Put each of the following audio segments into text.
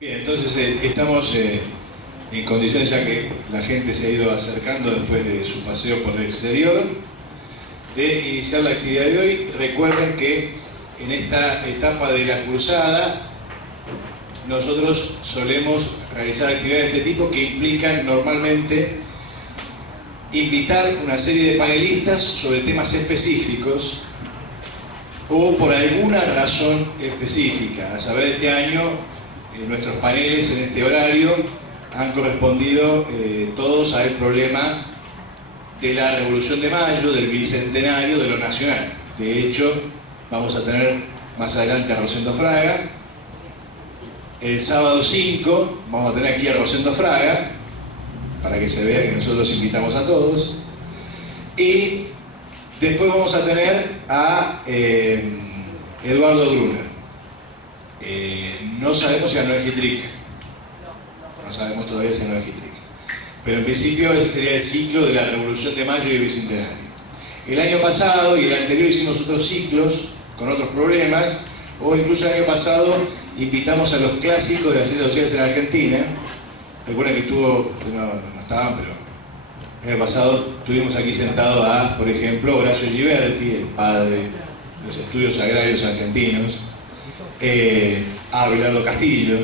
Bien, entonces estamos en condiciones, ya que la gente se ha ido acercando después de su paseo por el exterior, de iniciar la actividad de hoy. Recuerden que en esta etapa de la cursada nosotros solemos realizar actividades de este tipo que implican normalmente invitar una serie de panelistas sobre temas específicos o por alguna razón específica. A saber, este año nuestros paneles en este horario han correspondido todos al problema de la Revolución de Mayo, del bicentenario de lo nacional. De hecho, vamos a tener más adelante a Rosendo Fraga. El sábado 5 vamos a tener aquí a Rosendo Fraga, para que se vea que nosotros invitamos a todos. Y después vamos a tener a Eduardo Gruner. No sabemos si ganó el Hitric. No sabemos todavía si ganó el Hitric. Pero en principio ese sería el ciclo de la Revolución de Mayo y el Bicentenario. El año pasado y el anterior hicimos otros ciclos con otros problemas, o incluso el año pasado invitamos a los clásicos de las ciencias sociales en Argentina. Recuerden que no estaban, pero el año pasado tuvimos aquí sentado a, por ejemplo, Horacio Giberti, el padre de los estudios agrarios argentinos, a Abelardo Castillo,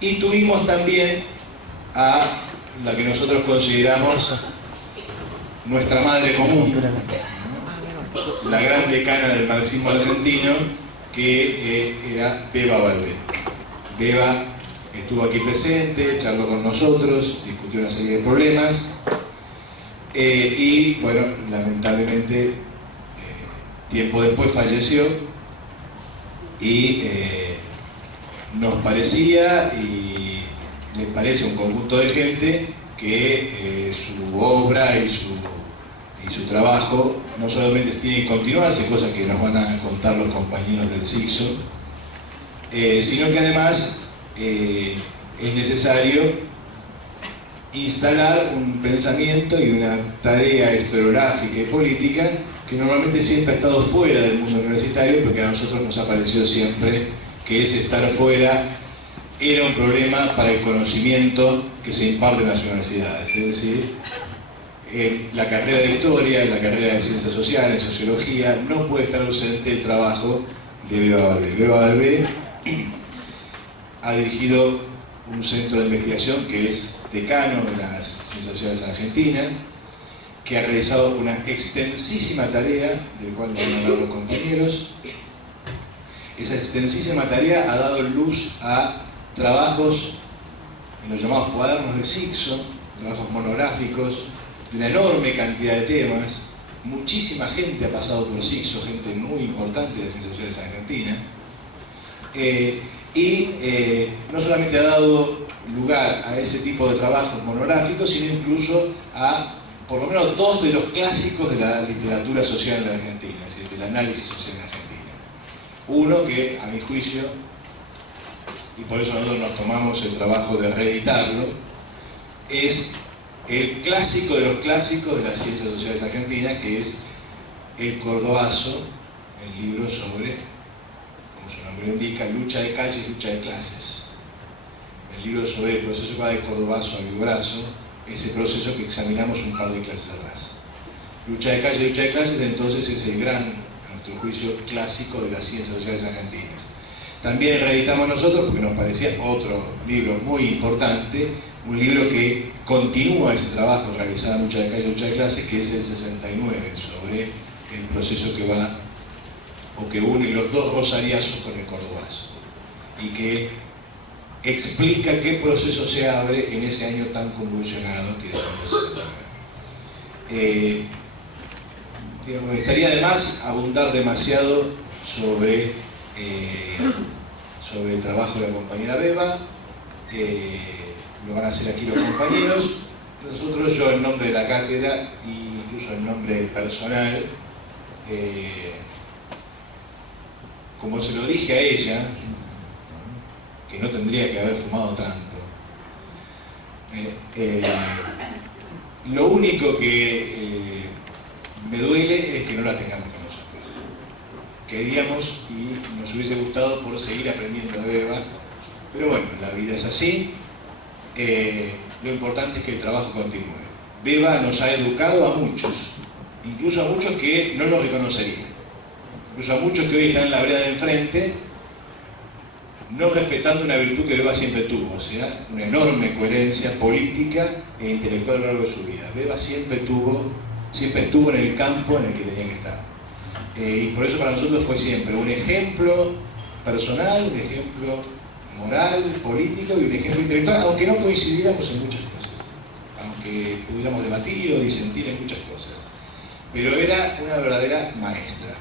y tuvimos también a la que nosotros consideramos nuestra madre común, la gran decana del marxismo argentino, que era Beba Balbé. Beba estuvo aquí presente, charló con nosotros, discutió una serie de problemas y, bueno, lamentablemente tiempo después falleció y nos parecía, y le parece a un conjunto de gente, que su obra y su trabajo no solamente tiene que continuarse, cosa que nos van a contar los compañeros del CICSO, sino que además es necesario instalar un pensamiento y una tarea historiográfica y política que normalmente siempre ha estado fuera del mundo universitario, porque a nosotros nos ha parecido siempre que ese estar fuera era un problema para el conocimiento que se imparte en las universidades. Es decir, la carrera de historia, en la carrera de ciencias sociales, sociología, no puede estar ausente el trabajo de Beba Balbé. Beba Balbé ha dirigido un centro de investigación que es decano de las ciencias sociales argentinas, que ha realizado una extensísima tarea, del cual van a hablar los compañeros. Esa extensísima tarea ha dado luz a trabajos en los llamados cuadernos de CICSO, trabajos monográficos, de una enorme cantidad de temas. Muchísima gente ha pasado por CICSO, gente muy importante de ciencias sociales argentinas. No solamente ha dado lugar a ese tipo de trabajos monográficos, sino incluso a por lo menos dos de los clásicos de la literatura social en la Argentina, es decir, del análisis social en Argentina. Uno que, a mi juicio, y por eso nosotros nos tomamos el trabajo de reeditarlo, es el clásico de los clásicos de las ciencias sociales argentinas, que es El Cordobazo, el libro sobre, como su nombre indica, lucha de calles y lucha de clases. El libro sobre el proceso que va de Cordobazo a Vibrazo, ese proceso que examinamos un par de clases atrás. Lucha de calles y lucha de clases, entonces, es el gran, a nuestro juicio, clásico de las ciencias sociales argentinas. También reeditamos nosotros, porque nos parecía otro libro muy importante, un libro que continúa ese trabajo realizado en Lucha de Calles y Lucha de Clases, que es el 69, sobre el proceso que va, o que une los dos rosariazos con el Cordobazo, y que explica qué proceso se abre en ese año tan convulsionado que es el 69. Estaría de más abundar demasiado sobre el trabajo de la compañera Beba. Lo van a hacer aquí los compañeros. Nosotros, yo en nombre de la cátedra e incluso en nombre personal, como se lo dije a ella, que no tendría que haber fumado tanto, lo único que me duele es que no la tengamos con nosotros. Queríamos y nos hubiese gustado por seguir aprendiendo de Beba, Pero bueno, la vida es así. Lo importante es que el trabajo continúe. Beba nos ha educado a muchos, incluso a muchos que no lo reconocerían, incluso a muchos que hoy están en la vereda de enfrente, no respetando una virtud que Beba siempre tuvo, o sea, una enorme coherencia política e intelectual a lo largo de su vida. Beba siempre estuvo en el campo en el que tenía que estar. Y por eso para nosotros fue siempre un ejemplo personal, un ejemplo moral, político y un ejemplo intelectual, aunque no coincidiéramos en muchas cosas, aunque pudiéramos debatir o disentir en muchas cosas. Pero era una verdadera maestra.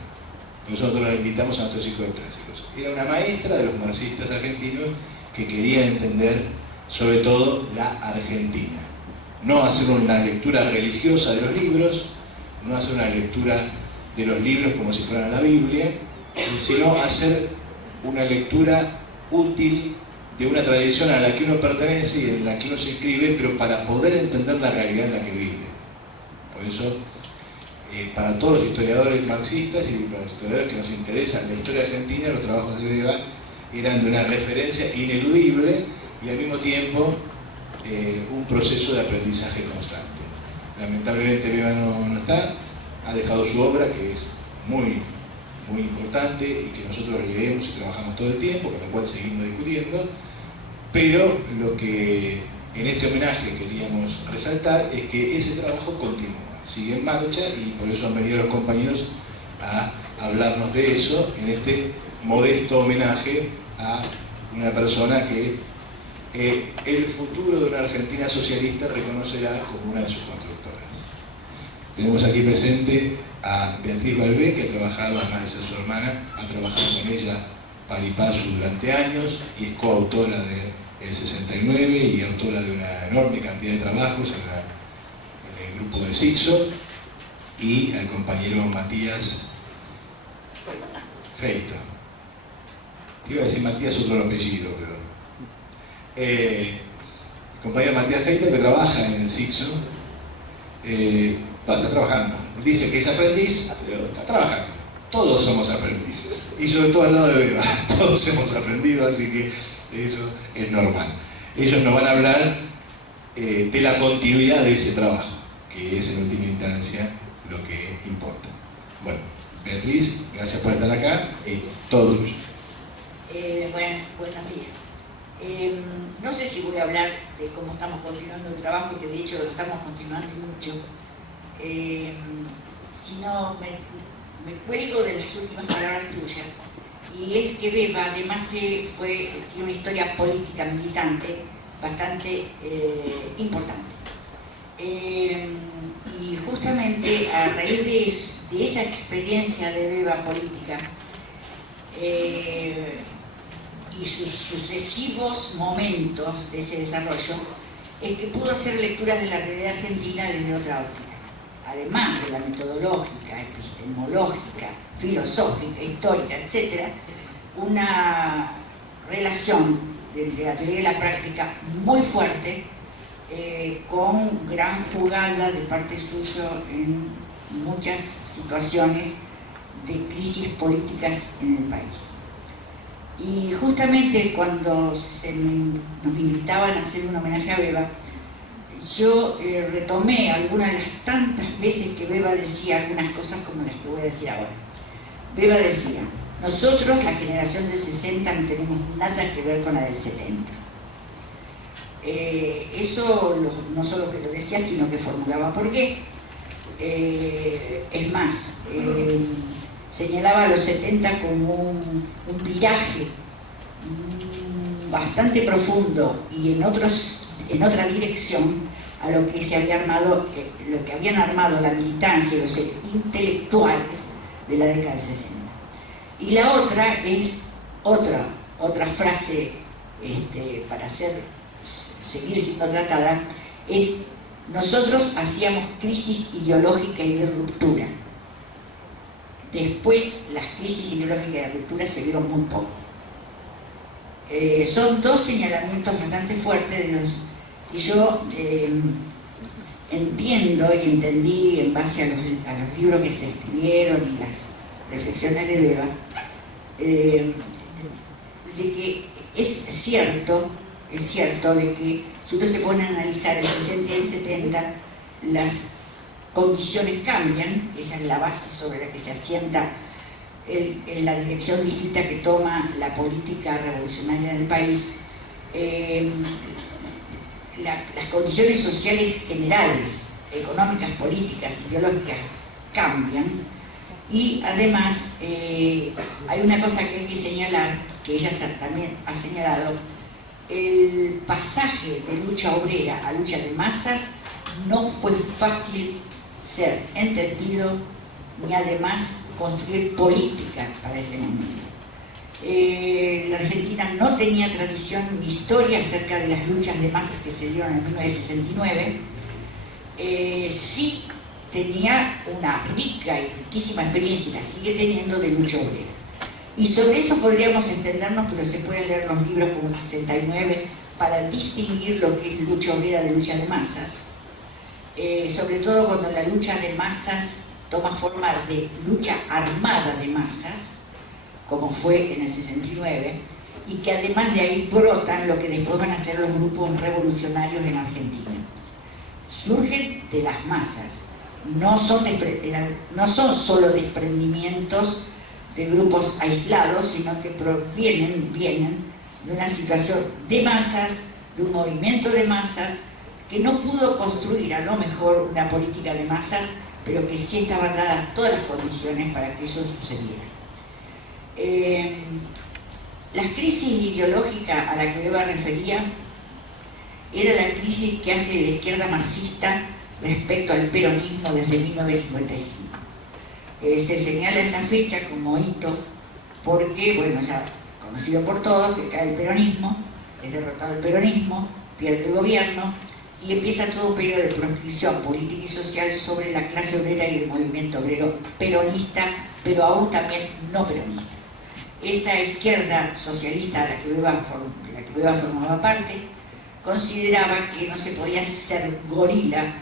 Nosotros la invitamos a nuestros hijos de clásicos. Era una maestra de los marxistas argentinos que quería entender sobre todo la Argentina. No hacer una lectura religiosa de los libros, no hacer una lectura de los libros como si fueran la Biblia, sino hacer una lectura útil de una tradición a la que uno pertenece y en la que uno se inscribe, pero para poder entender la realidad en la que vive. Por eso, para todos los historiadores marxistas y para los historiadores que nos interesan la historia argentina, los trabajos de Beba eran de una referencia ineludible y al mismo tiempo un proceso de aprendizaje constante. Lamentablemente Beba no está, ha dejado su obra, que es muy importante y que nosotros leemos y trabajamos todo el tiempo, con lo cual seguimos discutiendo, pero lo que en este homenaje queríamos resaltar es que ese trabajo continúa, sigue en marcha y por eso han venido los compañeros a hablarnos de eso en este modesto homenaje a una persona que el futuro de una Argentina socialista reconocerá como una de sus constructoras. Tenemos aquí presente a Beatriz Balbé, que ha trabajado, además de ser su hermana, ha trabajado con ella par y paso durante años y es coautora de El 69 y autora de una enorme cantidad de trabajos en el grupo de Sixo, y al compañero Matías Feito. Te iba a decir Matías otro apellido, pero... el compañero Matías Feito, que trabaja en el Sixo, está trabajando. Dice que es aprendiz, pero está trabajando. Todos somos aprendices. Y sobre todo al lado de Beba. Todos hemos aprendido, así que eso es normal. Ellos nos van a hablar de la continuidad de ese trabajo, que es en última instancia lo que importa. Bueno, Beatriz, gracias por estar acá. Todo tuyo. Bueno, buenos días. No sé si voy a hablar de cómo estamos continuando el trabajo, que de hecho lo estamos continuando mucho. Sino me cuelgo de las últimas palabras tuyas, y es que Beba además tiene una historia política militante bastante importante, y justamente a raíz de esa experiencia de Beba política y sus sucesivos momentos de ese desarrollo, es que pudo hacer lecturas de la realidad argentina desde otra óptica. Además de la metodológica, epistemológica, filosófica, histórica, etc., una relación entre la teoría y la práctica muy fuerte, con gran jugada de parte suya en muchas situaciones de crisis políticas en el país. Y justamente cuando nos invitaban a hacer un homenaje a Beba, yo retomé algunas de las tantas veces que Beba decía algunas cosas como las que voy a decir ahora. Beba decía: nosotros, la generación del 60, no tenemos nada que ver con la del 70. Eso no solo que lo decía, sino que formulaba por qué. Es más, señalaba a los 70 como un viraje bastante profundo y en otra dirección a lo que se había armado, lo que habían armado la militancia y los intelectuales de la década del 60. Y la otra es otra frase para seguir siendo tratada, es: nosotros hacíamos crisis ideológica y de ruptura. Después las crisis ideológicas y de ruptura se vieron muy poco. Son dos señalamientos bastante fuertes y yo entiendo y entendí en base a los libros que se escribieron y las reflexiones de Beba, de que es cierto de que si uno se pone a analizar el 60 y el 70, las condiciones cambian, esa es la base sobre la que se asienta la dirección distinta que toma la política revolucionaria en el país. Las condiciones sociales generales, económicas, políticas, ideológicas, cambian, y además hay una cosa que hay que señalar, que ella también ha señalado: el pasaje de lucha obrera a lucha de masas no fue fácil ser entendido, ni además construir política para ese momento. La Argentina no tenía tradición ni historia acerca de las luchas de masas que se dieron en 1969. Sí tenía una rica y riquísima experiencia, y la sigue teniendo, de lucha obrera. Y sobre eso podríamos entendernos, pero se pueden leer los libros como 69 para distinguir lo que es lucha obrera de lucha de masas. Sobre todo cuando la lucha de masas toma forma de lucha armada de masas, como fue en el 69, y que además de ahí brotan lo que después van a ser los grupos revolucionarios en Argentina. Surgen de las masas, no son solo desprendimientos de grupos aislados, sino que vienen de una situación de masas, de un movimiento de masas, que no pudo construir a lo mejor una política de masas, pero que sí estaban dadas todas las condiciones para que eso sucediera. La crisis ideológica a la que Eva refería era la crisis que hace la izquierda marxista respecto al peronismo desde 1955. Se señala esa fecha como hito porque, bueno, ya conocido por todos, que cae el peronismo, es derrotado el peronismo, pierde el gobierno y empieza todo un periodo de proscripción política y social sobre la clase obrera y el movimiento obrero peronista, pero aún también no peronista. Esa izquierda socialista a la que Eva formaba parte consideraba que no se podía ser gorila.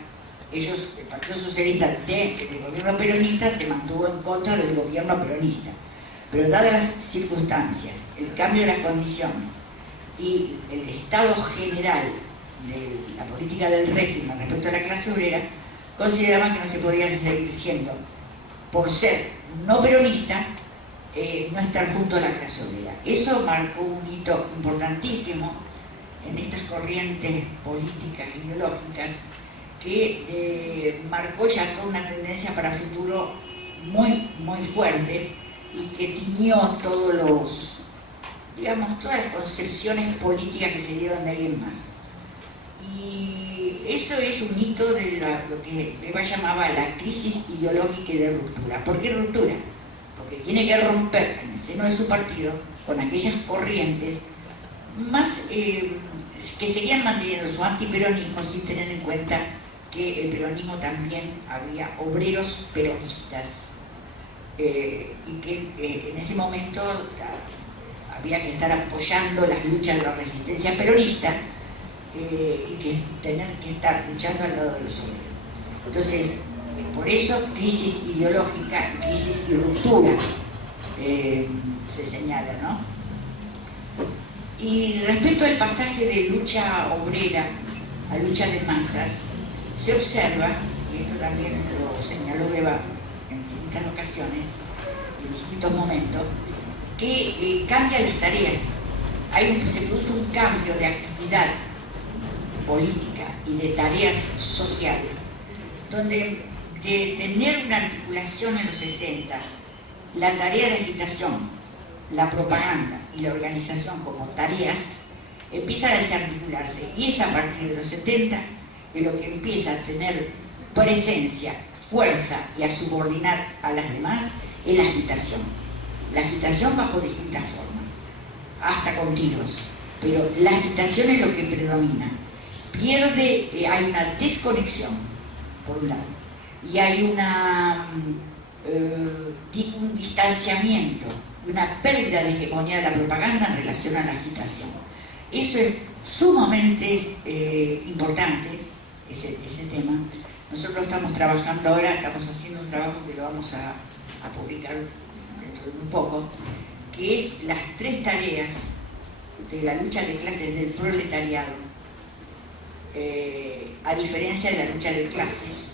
Ellos, el Partido Socialista del gobierno peronista, se mantuvo en contra del gobierno peronista, pero dadas las circunstancias, el cambio de las condiciones y el estado general de la política del régimen respecto a la clase obrera, consideraban que no se podía seguir siendo, por ser no peronista, no estar junto a la clase obrera. Eso marcó un hito importantísimo en estas corrientes políticas ideológicas que marcó ya toda una tendencia para el futuro muy, muy fuerte y que tiñó todas las concepciones políticas que se dieron de ahí en más. Y eso es un hito de lo que Eva llamaba la crisis ideológica y de ruptura. ¿Por qué ruptura? Porque tiene que romper en el seno de su partido con aquellas corrientes más que seguían manteniendo su antiperonismo sin tener en cuenta que el peronismo también había obreros peronistas y que en ese momento había que estar apoyando las luchas de la resistencia peronista y que tener que estar luchando al lado de los obreros. Entonces, por eso crisis ideológica y crisis y ruptura se señala, ¿no? Y respecto al pasaje de lucha obrera a lucha de masas, se observa, y esto también lo señaló Eva en distintas ocasiones, en distintos momentos, que cambian las tareas. Se produce un cambio de actividad política y de tareas sociales, donde de tener una articulación en los 60, la tarea de agitación, la propaganda y la organización como tareas, empieza a desarticularse, y es a partir de los 70 que lo que empieza a tener presencia, fuerza y a subordinar a las demás es la agitación. La agitación bajo distintas formas, hasta con tiros, pero la agitación es lo que predomina. Hay una desconexión, por un lado, y hay un distanciamiento, una pérdida de hegemonía de la propaganda en relación a la agitación. Eso es sumamente importante, ese tema. Nosotros estamos trabajando ahora, estamos haciendo un trabajo que lo vamos a publicar dentro de un poco, que es las 3 tareas de la lucha de clases del proletariado, a diferencia de la lucha de clases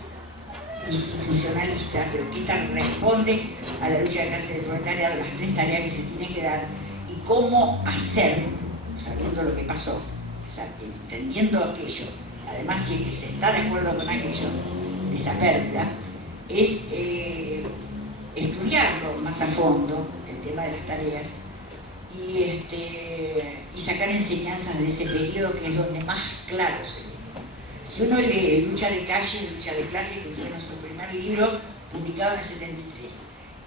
institucionalista, pero que esta responde a la lucha de clases del proletariado, las tres tareas que se tienen que dar y cómo hacer, sabiendo lo que pasó, o sea, entendiendo aquello, además si es que se está de acuerdo con aquello, de esa pérdida, es estudiarlo más a fondo, el tema de las tareas, y sacar enseñanzas de ese periodo que es donde más claro se ve. Si uno lee Lucha de Calle, Lucha de Clase, que fue nuestro primer libro, publicado en el 73,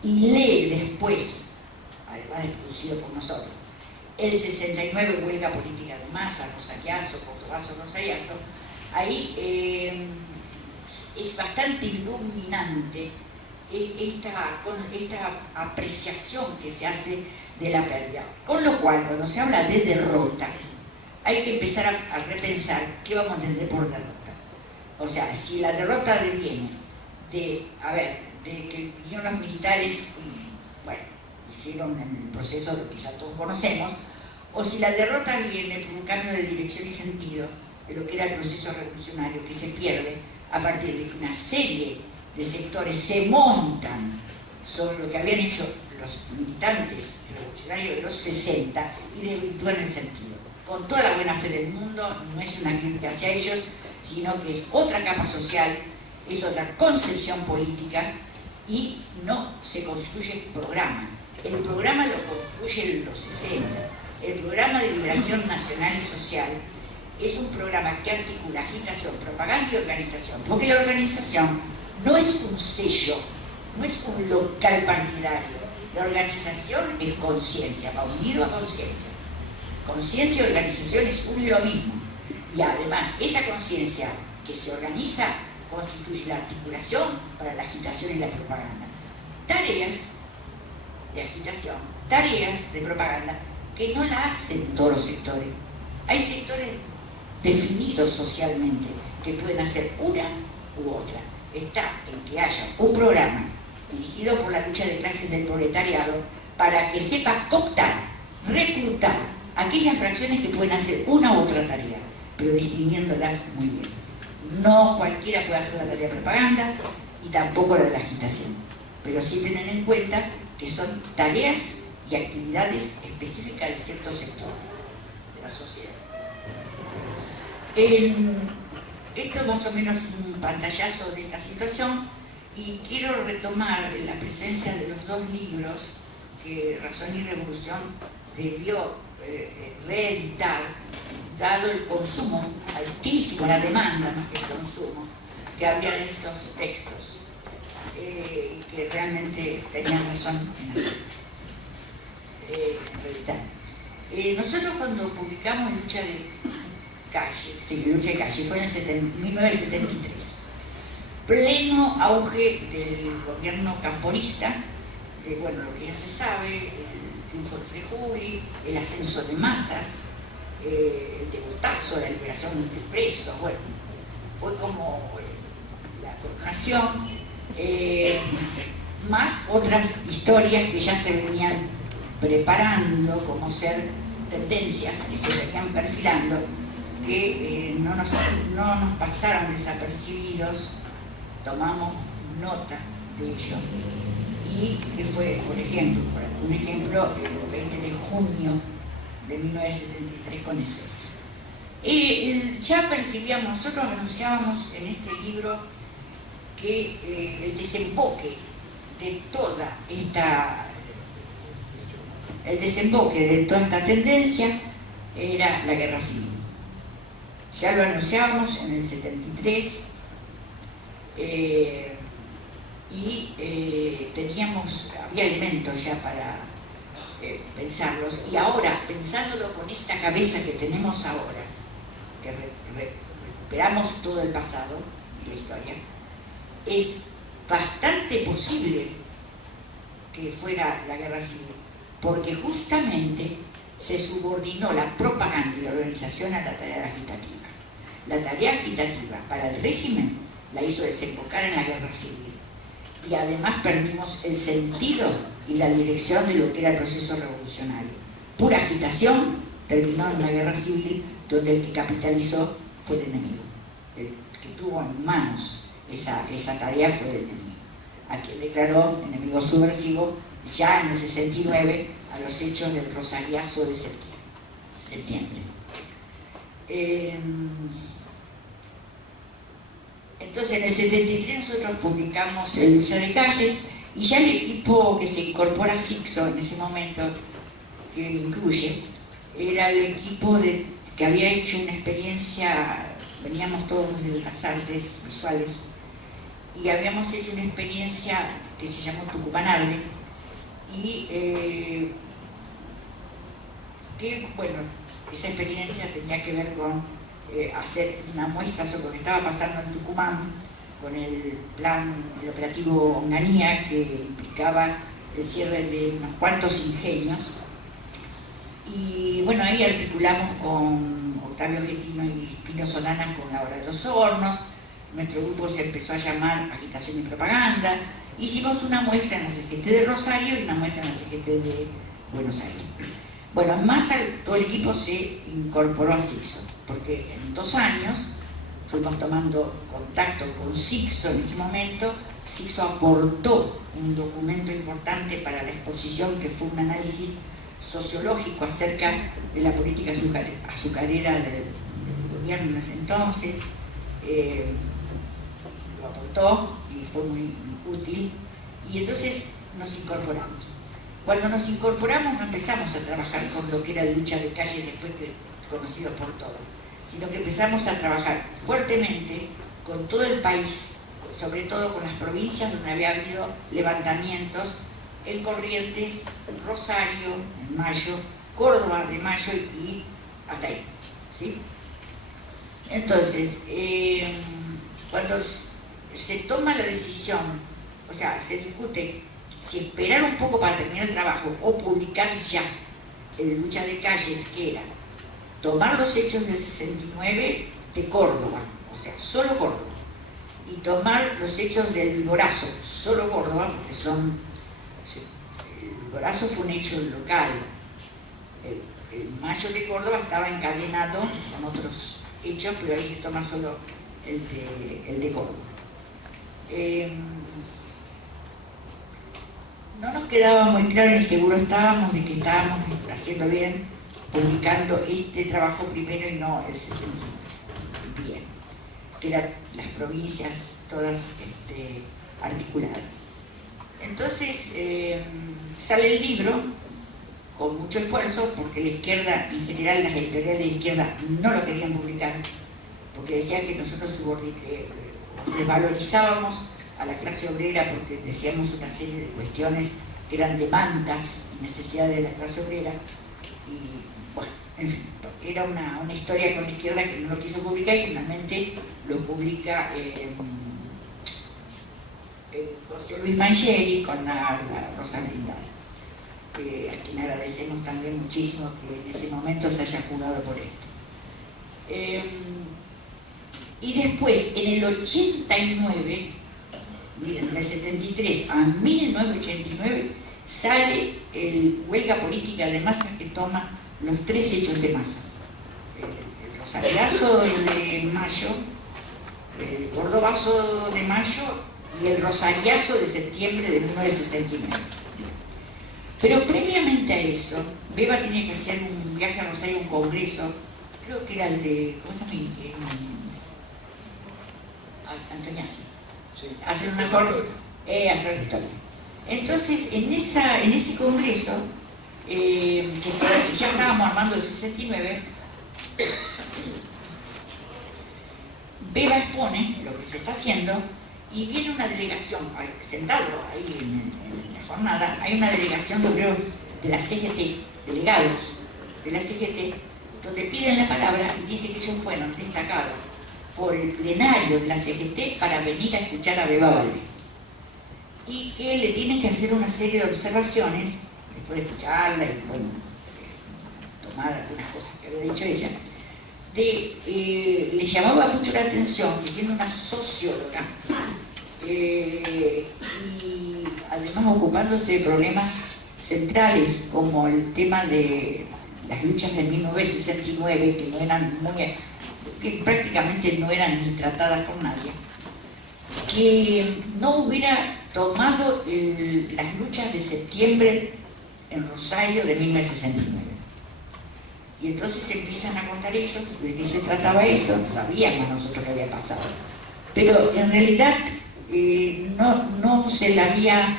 y lee después, además de producido por nosotros, el 69, Huelga Política de Massa, Rosallazo, Portobazo, Rosallazo, ahí es bastante iluminante esta apreciación que se hace de la pérdida. Con lo cual, cuando se habla de derrota, hay que empezar a repensar qué vamos a entender por derrota. O sea, si la derrota viene de que vinieron los militares y, bueno, hicieron en el proceso lo que ya todos conocemos, o si la derrota viene por un cambio de dirección y sentido de lo que era el proceso revolucionario, que se pierde a partir de que una serie de sectores se montan sobre lo que habían hecho los militantes revolucionarios de los 60 y desvirtúan el sentido. Con toda la buena fe del mundo, no es una crítica hacia ellos, sino que es otra capa social, es otra concepción política y no se construye programa. El programa lo construyen los 60. El programa de liberación nacional y social es un programa que articula agitación, propaganda y organización, porque la organización no es un sello, no es un local partidario. La organización es conciencia, va unido a conciencia. Conciencia y organización es lo mismo. Y además, esa conciencia que se organiza constituye la articulación para la agitación y la propaganda. Tareas de agitación, tareas de propaganda que no la hacen todos los sectores. Hay sectores definidos socialmente que pueden hacer una u otra. Está en que haya un programa dirigido por la lucha de clases del proletariado para que sepa cooptar, reclutar aquellas fracciones que pueden hacer una u otra tarea, pero distinguiéndolas muy bien. No cualquiera puede hacer la tarea de propaganda y tampoco la de la agitación, pero sí tener en cuenta que son tareas y actividades específicas de cierto sector de la sociedad. Esto es más o menos un pantallazo de esta situación y quiero retomar la presencia de los dos libros que Razón y Revolución debió reeditar, dado el consumo altísimo, la demanda más que el consumo, que había de estos textos, y que realmente tenían razón en hacer, en reeditar. Nosotros cuando publicamos Lucha de Calle, Lucha de Calle, fue en 1973, pleno auge del gobierno camporista, de bueno, lo que ya se sabe, el triunfo del Frejuli, el ascenso de masas, el degotazo, la liberación de presos, bueno, fue como la coronación, más otras historias que ya se venían preparando como ser tendencias que se venían perfilando, que no nos pasaron desapercibidos, tomamos nota de ello, y que fue, por ejemplo, un ejemplo, el 20 de junio de 1973 con esencia. Ya percibíamos, nosotros anunciábamos en este libro que el desemboque de toda esta tendencia era la guerra civil. Ya lo anunciábamos en el 73 había elementos ya para pensarlos, y ahora, pensándolo con esta cabeza que tenemos ahora, que recuperamos todo el pasado y la historia, es bastante posible que fuera la guerra civil, porque justamente se subordinó la propaganda y la organización a la tarea agitativa. La tarea agitativa para el régimen la hizo desembocar en la guerra civil, y además perdimos el sentido y la dirección de lo que era el proceso revolucionario. Pura agitación, terminó en una guerra civil donde el que capitalizó fue el enemigo. El que tuvo en manos esa tarea fue el enemigo, a quien declaró enemigo subversivo ya en el 69 a los hechos del Rosariazo de septiembre. Entonces en el 73 nosotros publicamos el Lucha de Calles y ya el equipo que se incorpora a Sixo en ese momento, que lo incluye, era el equipo que había hecho una experiencia, veníamos todos de las artes visuales y habíamos hecho una experiencia que se llamó Tucumanarde y que, bueno, esa experiencia tenía que ver con hacer una muestra sobre lo que estaba pasando en Tucumán con el operativo Onganía, que implicaba el cierre de unos cuantos ingenios. Y bueno, ahí articulamos con Octavio Getino y Pino Solanas con la Hora de los Hornos. Nuestro grupo se empezó a llamar Agitación y Propaganda. Hicimos una muestra en la CGT de Rosario y una muestra en la CGT de Buenos Aires. Bueno, más todo el equipo se incorporó a Sixo, porque en 2 años fuimos tomando contacto con Sixo en ese momento. Sixo aportó un documento importante para la exposición que fue un análisis sociológico acerca de la política azucarera del gobierno en ese entonces. Lo aportó y fue muy útil, y entonces nos incorporamos. Cuando nos incorporamos no empezamos a trabajar con lo que era lucha de calle después que conocido por todos, sino que empezamos a trabajar fuertemente con todo el país, sobre todo con las provincias donde había habido levantamientos en Corrientes, Rosario, en Mayo, Córdoba de Mayo y hasta ahí, ¿sí? Entonces, cuando se toma la decisión, o sea, se discute si esperar un poco para terminar el trabajo o publicar ya en Lucha de Calles, que era tomar los hechos del 69 de Córdoba, o sea, solo Córdoba, y tomar los hechos del Viborazo, solo Córdoba, porque son... El Viborazo fue un hecho local. El Mayo de Córdoba estaba encadenado con otros hechos, pero ahí se toma solo el de Córdoba. No nos quedaba muy claro ni seguro estábamos de que estábamos haciendo bien publicando este trabajo primero y no el 69. Bien, que eran las provincias todas articuladas. Entonces sale el libro con mucho esfuerzo, porque la izquierda, en general las editoriales de izquierda no lo querían publicar, porque decían que nosotros desvalorizábamos a la clase obrera porque decíamos una serie de cuestiones que eran demandas y necesidades de la clase obrera, y bueno, en fin, era una historia con la izquierda que no lo quiso publicar y finalmente lo publica José Luis Mangieri con la Rosa Brindal, a quien agradecemos también muchísimo que en ese momento se haya jugado por esto. Y después, en el 89, miren, del 73 a 1989, sale el Huelga Política de Masa, que toma los 3 hechos de Masa. El Rosariazo de Mayo, el Cordobazo de Mayo y el Rosariazo de septiembre de 1969. Pero previamente a eso, Beba tenía que hacer un viaje a Rosario, un congreso, creo que era el de, ¿cómo se llama? Antoñazzi. Sí. Hacer una mejor hacer la historia. Entonces, en ese congreso, que ya estábamos armando el 69, Beba expone lo que se está haciendo y viene una delegación, sentado ahí en la jornada, hay una delegación de la CGT, delegados de la CGT, donde piden la palabra y dice que ellos fueron destacados por el plenario de la CGT para venir a escuchar a Beba Valvé y que le tienen que hacer una serie de observaciones después de escucharla y bueno, tomar algunas cosas que había dicho ella. Le llamaba mucho la atención que siendo una socióloga y además ocupándose de problemas centrales como el tema de las luchas de 1969, que no eran que prácticamente no eran ni tratadas por nadie, que no hubiera tomado las luchas de septiembre en Rosario de 1969. Y entonces empiezan a contar ellos de qué se trataba eso, sabíamos nosotros qué había pasado. Pero en realidad no se le había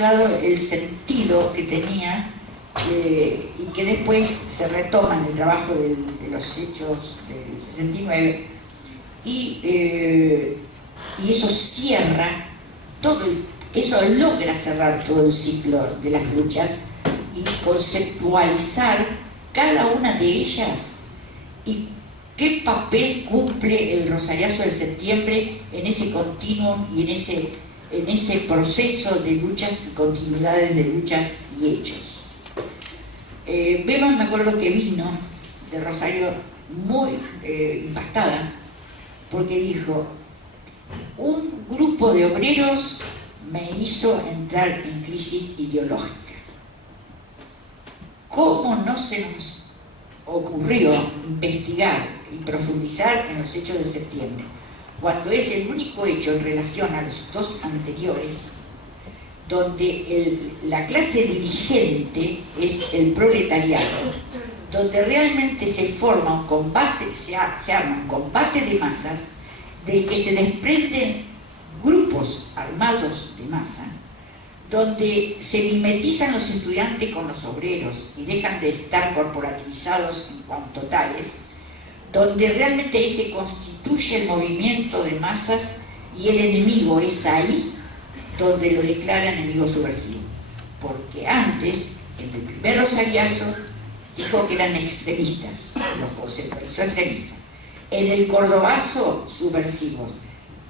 dado el sentido que tenía y que después se retoma en el trabajo de los hechos del 69 y eso cierra todo, eso logra cerrar todo el ciclo de las luchas y conceptualizar cada una de ellas y qué papel cumple el Rosariazo de septiembre en ese continuum y en ese proceso de luchas y continuidades de luchas y hechos. Bemas, me acuerdo que vino de Rosario muy impactada porque dijo: un grupo de obreros me hizo entrar en crisis ideológica. ¿Cómo no se nos ocurrió investigar y profundizar en los hechos de septiembre, cuando es el único hecho en relación a los dos anteriores donde la clase dirigente es el proletariado, donde realmente se forma un combate, se arma un combate de masas, del que se desprenden grupos armados de masa, donde se mimetizan los estudiantes con los obreros y dejan de estar corporativizados en cuanto tales, donde realmente ahí se constituye el movimiento de masas y el enemigo es ahí donde lo declara enemigo subversivo. Porque antes, en el primer Rosariazo, dijo que eran extremistas, los conceptualizó extremistas. En el Cordobazo, subversivos.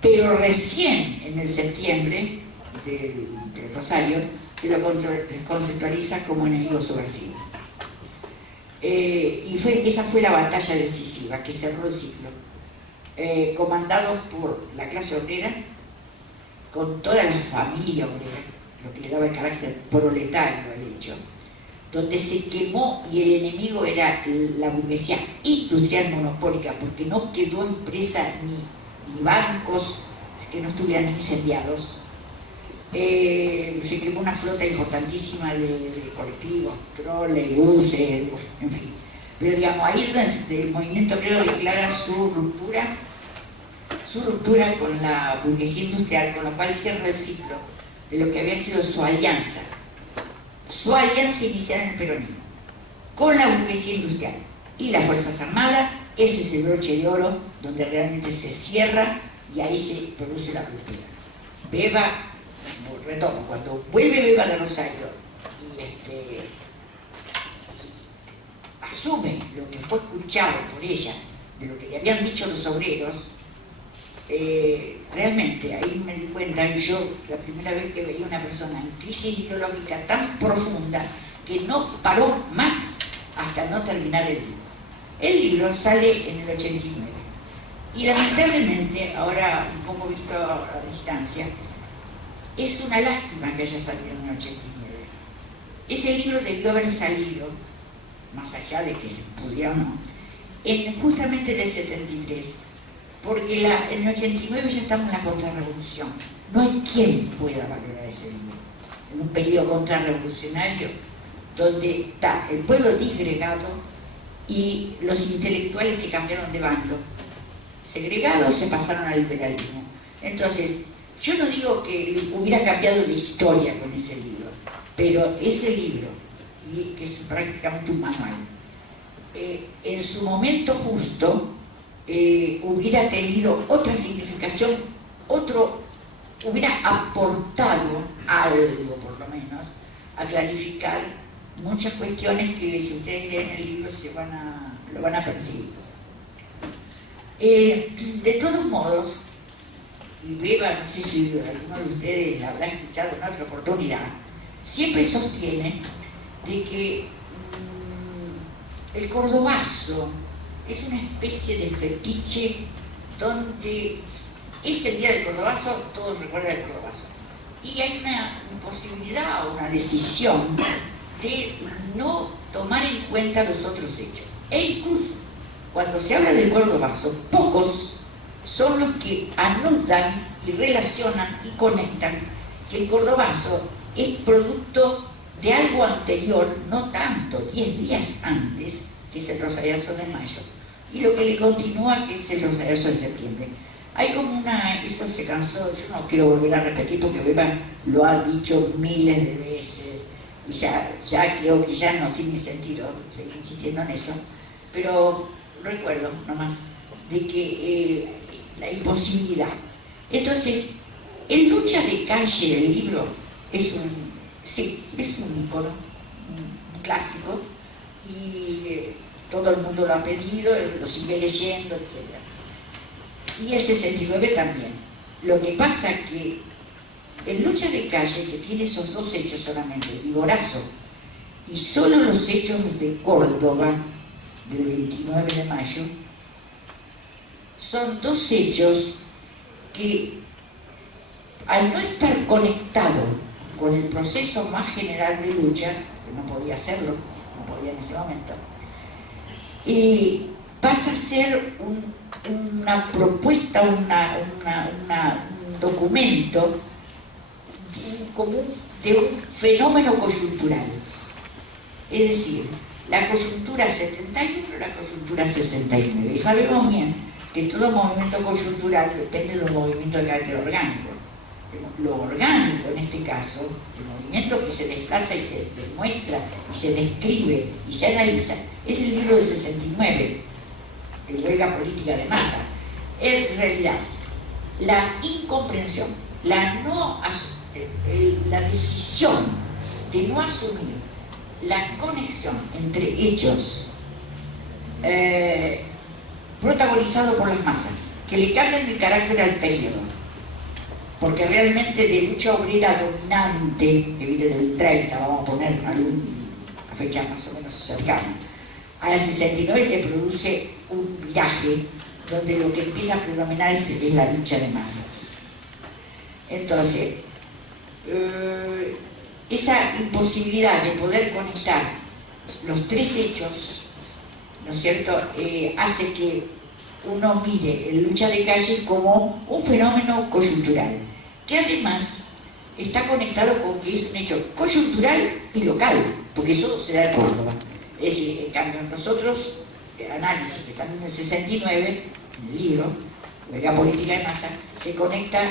Pero recién, en el septiembre del Rosario, se lo conceptualiza como enemigo subversivo. Y esa fue la batalla decisiva que cerró el ciclo, comandado por la clase obrera, con toda la familia obrera, lo que le daba el carácter proletario al hecho, donde se quemó y el enemigo era la burguesía industrial monopólica, porque no quedó empresa ni bancos que no estuvieran incendiados. Se quemó una flota importantísima de colectivos, troles, buses, en fin. Pero digamos, ahí el movimiento obrero declara su ruptura con la burguesía industrial, con lo cual cierra el ciclo de lo que había sido su alianza inicial en el peronismo, con la burguesía industrial y las Fuerzas Armadas. Ese es el broche de oro donde realmente se cierra y ahí se produce la ruptura. Beba, retomo, cuando vuelve Beba de Rosario y asume lo que fue escuchado por ella, de lo que le habían dicho los obreros, realmente ahí me di cuenta, y yo la primera vez que veía una persona en crisis ideológica tan profunda que no paró más hasta no terminar el libro. El libro sale en el 89 y lamentablemente, ahora un poco visto a distancia, es una lástima que haya salido en el 89. Ese libro debió haber salido, más allá de que se pudiera o no, justamente en el 73, porque en el 89 ya estamos en la contrarrevolución. No hay quien pueda valorar ese libro en un periodo contrarrevolucionario donde está el pueblo disgregado y los intelectuales se cambiaron de bando. Segregados se pasaron al liberalismo. Entonces, yo no digo que hubiera cambiado la historia con ese libro, pero ese libro, que es prácticamente un manual, en su momento justo hubiera tenido otra significación, hubiera aportado algo, por lo menos, a clarificar muchas cuestiones que, si ustedes leen el libro, lo van a percibir. De todos modos, y Beba, no sé si alguno de ustedes la habrá escuchado en otra oportunidad, siempre sostiene de que el cordobazo es una especie de fetiche donde es el día del cordobazo, todos recuerdan el cordobazo. Y hay una imposibilidad o una decisión de no tomar en cuenta los otros hechos. E incluso, cuando se habla del cordobazo, pocos son los que anotan y relacionan y conectan que el cordobazo es producto de algo anterior, no tanto, 10 días antes, que es el rosariazo de mayo, y lo que le continúa, que es el rosariazo de septiembre. Hay como eso se cansó, yo no quiero volver a repetir porque Weber lo ha dicho miles de veces, y ya creo que ya no tiene sentido seguir insistiendo en eso, pero recuerdo nomás de que la imposibilidad. Entonces, en Lucha de Calle, el libro es un ícono, un clásico, y todo el mundo lo ha pedido, lo sigue leyendo, etc. Y el 69 también. Lo que pasa que en Lucha de Calle, que tiene esos dos hechos solamente, el Viborazo, y solo los hechos de Córdoba, del 29 de mayo, son dos hechos que, al no estar conectado con el proceso más general de luchas, que no podía hacerlo, no podía en ese momento, pasa a ser una propuesta, un documento común de un fenómeno coyuntural. Es decir, la coyuntura 71, la coyuntura 69. Y sabemos bien que todo movimiento coyuntural depende de un movimiento de carácter orgánico. Lo orgánico, en este caso, el movimiento que se desplaza y se demuestra, y se describe, y se analiza, es el libro del 69, el Huelga Política de Masa. En realidad, la incomprensión, la decisión de no asumir la conexión entre hechos protagonizados por las masas, que le cambian el carácter al periodo, porque realmente de lucha obrera dominante, que viene del 30, vamos a poner alguna fecha más o menos cercana, a la 69 se produce un viraje donde lo que empieza a predominar es la lucha de masas. Entonces, esa imposibilidad de poder conectar los tres hechos, ¿no es cierto?, hace que uno mire el Lucha de Calle como un fenómeno coyuntural, que además está conectado con que es un hecho coyuntural y local, porque eso se da en Córdoba. Es decir, en cambio, nosotros, análisis, que también en el 69, en el libro, Huelga Política de Masa, se conecta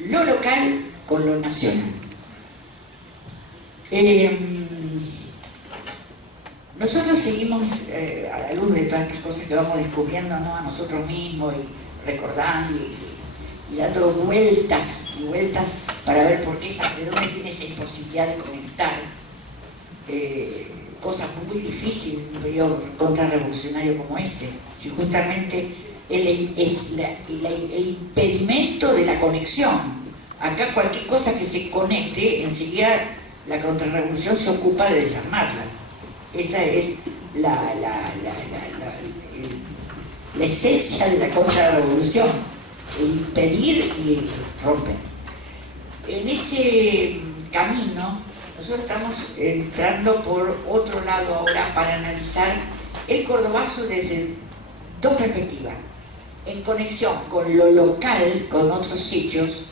lo local con lo nacional. Nosotros seguimos, a la luz de todas estas cosas que vamos descubriendo, ¿no?, a nosotros mismos, y recordando y dando vueltas y vueltas para ver por qué de dónde viene esa imposibilidad de conectar cosas muy difíciles en un periodo contrarrevolucionario como este, si justamente es el impedimento de la conexión. Acá cualquier cosa que se conecte, enseguida la contrarrevolución se ocupa de desarmarla. Esa es la esencia de la contrarrevolución, el impedir y romper. En ese camino, nosotros estamos entrando por otro lado ahora para analizar el cordobazo desde dos perspectivas, en conexión con lo local, con otros hechos,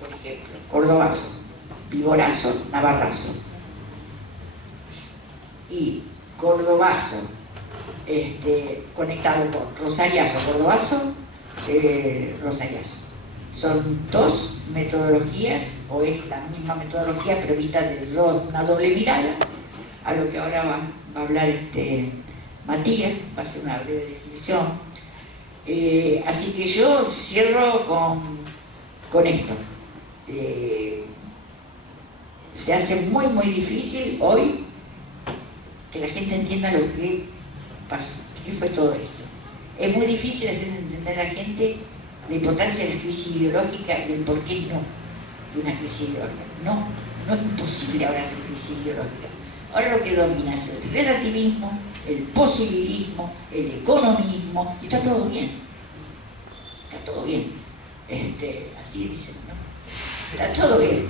por ejemplo, cordobazo, viborazo, navarrazo, y cordobazo conectado con rosariazo, cordobazo, rosariazo. Son dos metodologías, o es la misma metodología, pero vista desde una doble mirada, a lo que ahora va a hablar Matías, va a hacer una breve descripción. Así que yo cierro con esto. Se hace muy muy difícil hoy que la gente entienda lo que pasó, qué fue todo esto. Es muy difícil hacer entender a la gente la importancia de la crisis ideológica y el por qué no de una crisis ideológica. No es imposible ahora hacer crisis ideológica. Ahora lo que domina es el relativismo, el posibilismo, el economismo, y está todo bien. Está todo bien. Así dicen, ¿no? Está todo bien.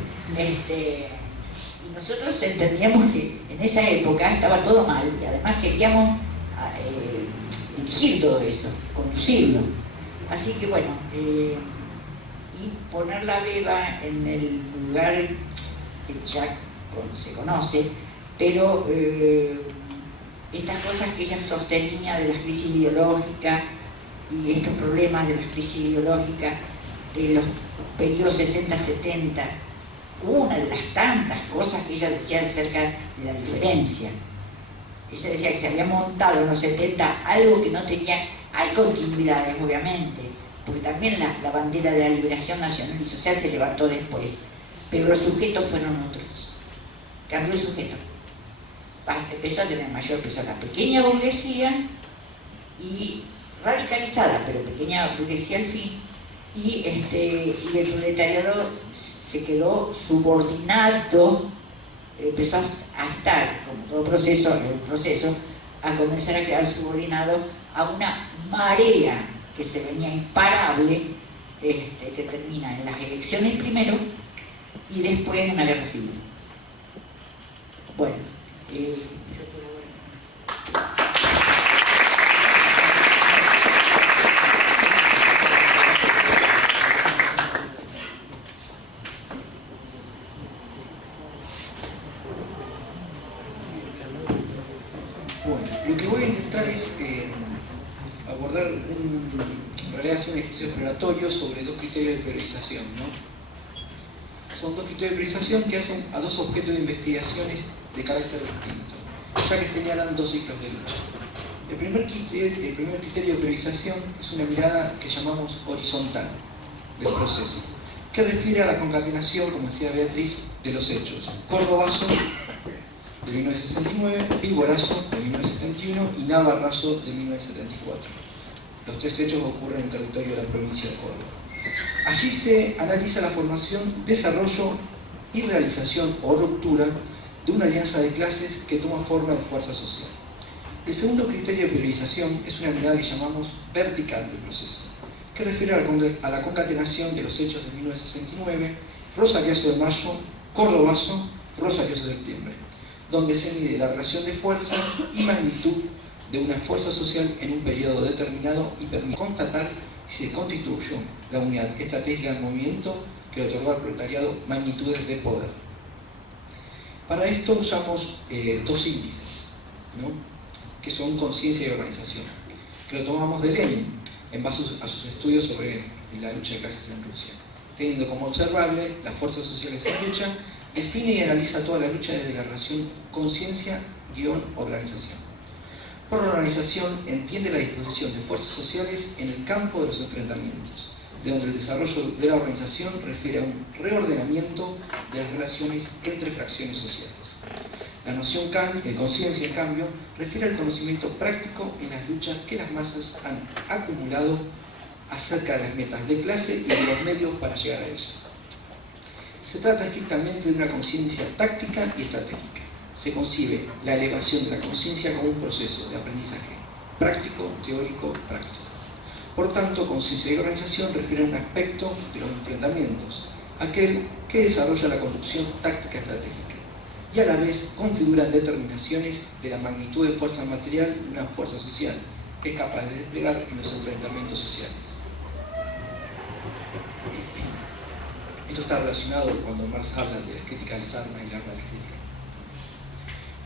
Y nosotros entendíamos que en esa época estaba todo mal y además queríamos dirigir todo eso, conducirlo. Así que bueno, y poner la beba en el lugar que ya se conoce, pero estas cosas que ella sostenía de las crisis ideológicas y estos problemas de las crisis ideológicas de los periodos 60-70, una de las tantas cosas que ella decía acerca de la diferencia. Ella decía que se había montado en los 70 algo que no tenía, hay continuidades obviamente, porque también la bandera de la liberación nacional y social se levantó después, pero los sujetos fueron otros, cambió el sujeto. Empezó a tener mayor peso la pequeña burguesía y radicalizada, pero pequeña burguesía al fin, y el proletariado se quedó subordinado, empezó a estar, como todo proceso, a comenzar a quedar subordinado a una marea que se venía imparable, que termina en las elecciones primero y después en una guerra civil. Bueno, yo por ahora. Bueno, lo que voy a intentar es abordar, en realidad hacer un ejercicio exploratorio sobre dos criterios de priorización, ¿no? Son dos criterios de priorización que hacen a dos objetos de investigaciones de carácter distinto, ya que señalan dos ciclos de lucha. El primer criterio de priorización es una mirada que llamamos horizontal del proceso, que refiere a la concatenación, como decía Beatriz, de los hechos cordobazo de 1969, Viborazo de 1971 y Navarrazo de 1974. Los tres hechos ocurren en el territorio de la provincia de Córdoba. Allí se analiza la formación, desarrollo y realización o ruptura de una alianza de clases que toma forma de fuerza social. El segundo criterio de priorización es una mirada que llamamos vertical del proceso, que refiere a la concatenación de los hechos de 1969, Rosariazo de Mayo, Cordobazo, Rosariazo de Septiembre, donde se mide la relación de fuerza y magnitud de una fuerza social en un periodo determinado y permite constatar si se constituyó la unidad estratégica del movimiento que otorgó al proletariado magnitudes de poder. Para esto usamos dos índices, ¿no?, que son conciencia y organización, que lo tomamos de Lenin en base a sus estudios sobre la lucha de clases en Rusia. Teniendo como observable las fuerzas sociales en lucha, define y analiza toda la lucha desde la relación conciencia-organización. Por organización entiende la disposición de fuerzas sociales en el campo de los enfrentamientos, de donde el desarrollo de la organización refiere a un reordenamiento de las relaciones entre fracciones sociales. La noción de conciencia, en cambio, refiere al conocimiento práctico en las luchas que las masas han acumulado acerca de las metas de clase y de los medios para llegar a ellas. Se trata estrictamente de una conciencia táctica y estratégica. Se concibe la elevación de la conciencia como un proceso de aprendizaje práctico, teórico, práctico. Por tanto, conciencia y organización refieren a un aspecto de los enfrentamientos, aquel que desarrolla la conducción táctica estratégica, y a la vez configuran determinaciones de la magnitud de fuerza material de una fuerza social que es capaz de desplegar en los enfrentamientos sociales. Esto está relacionado cuando Marx habla de la crítica de las armas y el arma de la crítica.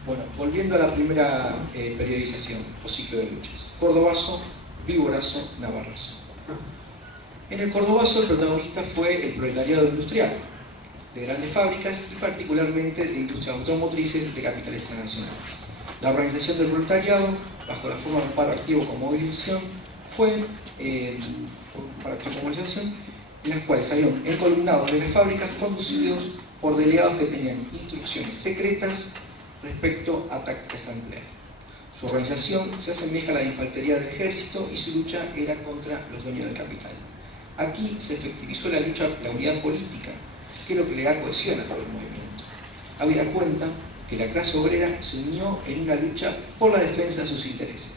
Bueno, volviendo a la primera periodización o ciclo de luchas. Cordobazo, Viborazo, Navarrazo. En el Cordobazo el protagonista fue el proletariado industrial, de grandes fábricas y particularmente de industrias automotrices de capitales transnacionales. La organización del proletariado, bajo la forma de un paro activo con movilización, fue en las cuales salieron encolumnados de las fábricas conducidos por delegados que tenían instrucciones secretas respecto a tácticas a emplear. Su organización se asemeja a la de infantería del ejército y su lucha era contra los dueños del capital. Aquí se efectivizó la unidad política, que es lo que le da cohesión a todo el movimiento. Habida cuenta que la clase obrera se unió en una lucha por la defensa de sus intereses.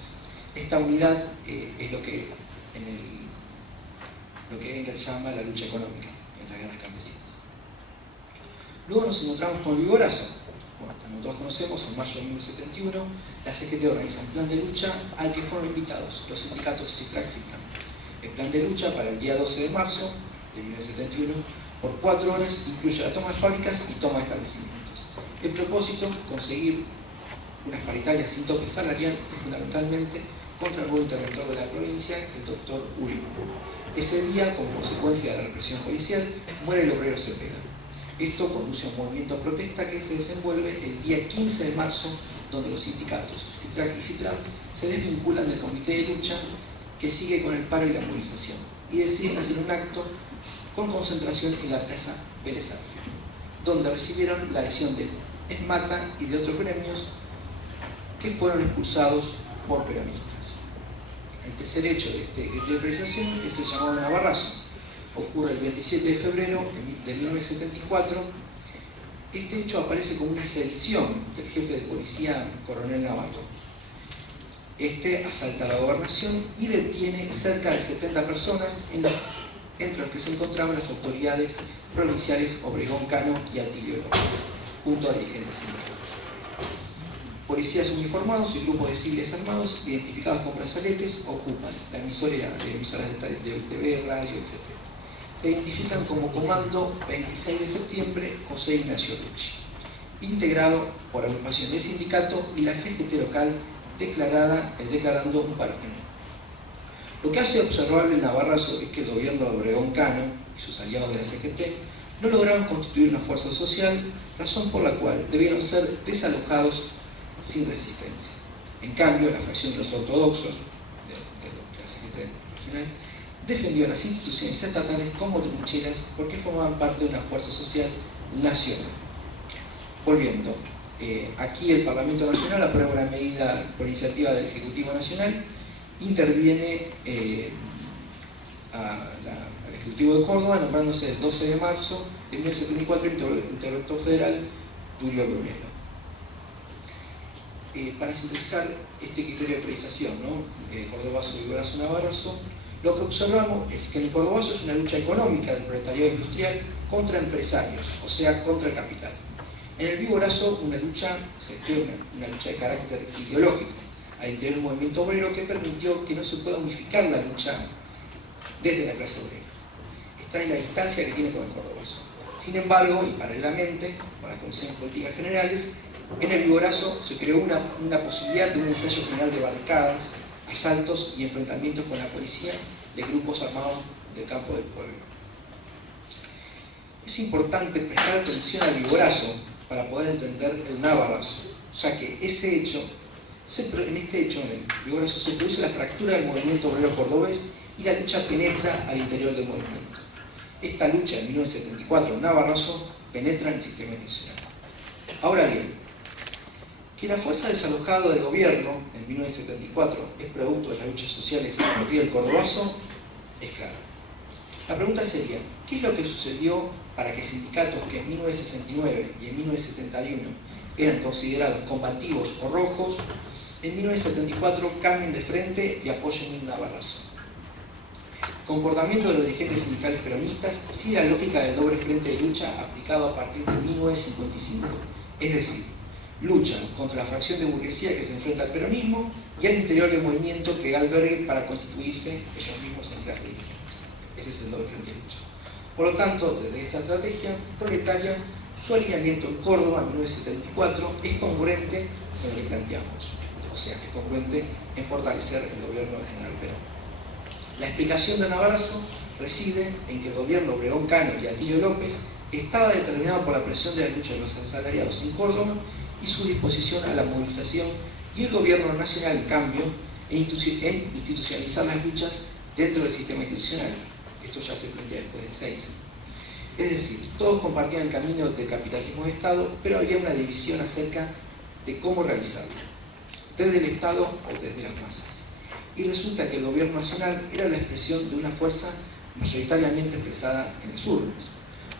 Esta unidad es lo que Engels llama la lucha económica en las guerras campesinas. Luego nos encontramos con el Vigorazo. Bueno, como todos conocemos, en mayo de 1971, la CGT organiza un plan de lucha al que fueron invitados los sindicatos CITRAC y CITRAM. El plan de lucha para el día 12 de marzo de 1971, por 4 horas, incluye la toma de fábricas y toma de establecimientos. El propósito, conseguir unas paritarias sin tope salarial y fundamentalmente contra el nuevo interventor de la provincia, el doctor Uribe. Ese día, como consecuencia de la represión policial, muere el obrero Cepeda. Esto conduce a un movimiento de protesta que se desenvuelve el día 15 de marzo, donde los sindicatos CITRAC y CITRAM se desvinculan del comité de lucha que sigue con el paro y la movilización y deciden hacer un acto con concentración en la plaza Vélez Arfield, donde recibieron la adhesión del ESMATA y de otros gremios que fueron expulsados por peronistas. El tercer hecho de este grito de priorización es el llamado Navarrazo. Ocurre el 27 de febrero de 1974. Este hecho aparece como una sedición del jefe de policía, coronel Navarro. Este asalta la gobernación y detiene cerca de 70 personas, entre los que se encontraban las autoridades provinciales Obregón Cano y Atilio López, junto a dirigentes sindicales. Policías uniformados y grupos de civiles armados, identificados con brazaletes, ocupan la emisoras de TV, radio, etc. Se identifican como Comando 26 de septiembre José Ignacio Rucci, integrado por agrupación de sindicato y la CGT local declarando un paro general. Lo que hace observable el Navarrazo es que el gobierno de Obregón Cano y sus aliados de la CGT no lograron constituir una fuerza social, razón por la cual debieron ser desalojados sin resistencia. En cambio, la fracción de los ortodoxos de la CGT regional defendió a las instituciones estatales como trincheras porque formaban parte de una fuerza social nacional. Volviendo, aquí el Parlamento Nacional aprueba una medida por iniciativa del Ejecutivo Nacional, interviene al Ejecutivo de Córdoba, nombrándose el 12 de marzo de 1974 interventor federal Tulio Brunello. Para sintetizar este criterio de priorización, ¿no? Cordobazo, Vigorazo, Navarrazo, lo que observamos es que en el Cordobazo es una lucha económica del proletariado industrial contra empresarios, o sea, contra el capital. En el Vigorazo una lucha de carácter ideológico al interior del movimiento obrero que permitió que no se pueda unificar la lucha desde la clase obrera. Esta es la distancia que tiene con el Cordobazo. Sin embargo, y paralelamente, para condiciones políticas generales, en el Vigorazo se creó una posibilidad de un ensayo general de barricadas, asaltos y enfrentamientos con la policía de grupos armados del campo del pueblo. Es importante prestar atención al Vigorazo para poder entender el Navarrazo, ya que en este hecho, en el Vigorazo, se produce la fractura del movimiento obrero cordobés y la lucha penetra al interior del movimiento. Esta lucha en 1974 en Navarrazo penetra en el sistema institucional. Ahora bien, que la fuerza desalojada del gobierno en 1974 es producto de las luchas sociales a partir del Cordobazo es claro. La pregunta sería, ¿qué es lo que sucedió para que sindicatos que en 1969 y en 1971 eran considerados combativos o rojos, en 1974 cambien de frente y apoyen un Navarrazo? El comportamiento de los dirigentes sindicales peronistas sigue la lógica del doble frente de lucha aplicado a partir de 1955, es decir, luchan contra la fracción de burguesía que se enfrenta al peronismo y al interior del movimiento que albergue para constituirse ellos mismos en clase dirigente. Ese es el doble frente de lucha. Por lo tanto, desde esta estrategia proletaria, su alineamiento en Córdoba en 1974 es congruente con lo que planteamos, o sea, es congruente en fortalecer el gobierno del general Perón. La explicación de Navarrazo reside en que el gobierno Obregón Cano y Atilio López estaba determinado por la presión de la lucha de los asalariados en Córdoba y su disposición a la movilización, y el gobierno nacional, en cambio, en institucionalizar las luchas dentro del sistema institucional. Esto ya se plantea después del 6. Es decir, todos compartían el camino del capitalismo de Estado, pero había una división acerca de cómo realizarlo, desde el Estado o desde las masas. Y resulta que el gobierno nacional era la expresión de una fuerza mayoritariamente expresada en las urnas.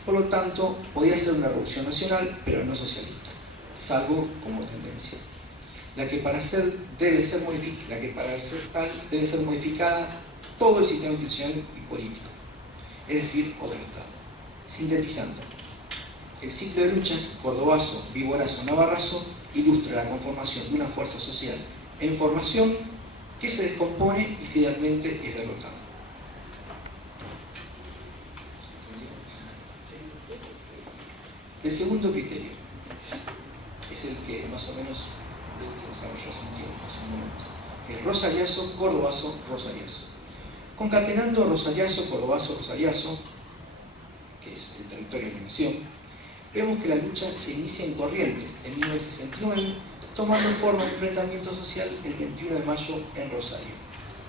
Por lo tanto, podía ser una revolución nacional, pero no socialista, salvo como tendencia. La que para ser tal debe ser modificada todo el sistema institucional y político, es decir, otro Estado. Sintetizando, El ciclo de luchas cordobazo, viborazo, navarrazo ilustra la conformación de una fuerza social en formación que se descompone y finalmente es derrotada. El segundo criterio es el que más o menos desarrolló hace un tiempo, hace un momento. Es rosariazo, cordobazo, rosariazo. Concatenando rosariazo, cordobazo, rosariazo, que es el territorio de la nación, vemos que la lucha se inicia en Corrientes en 1969, tomando forma de enfrentamiento social el 21 de mayo en Rosario,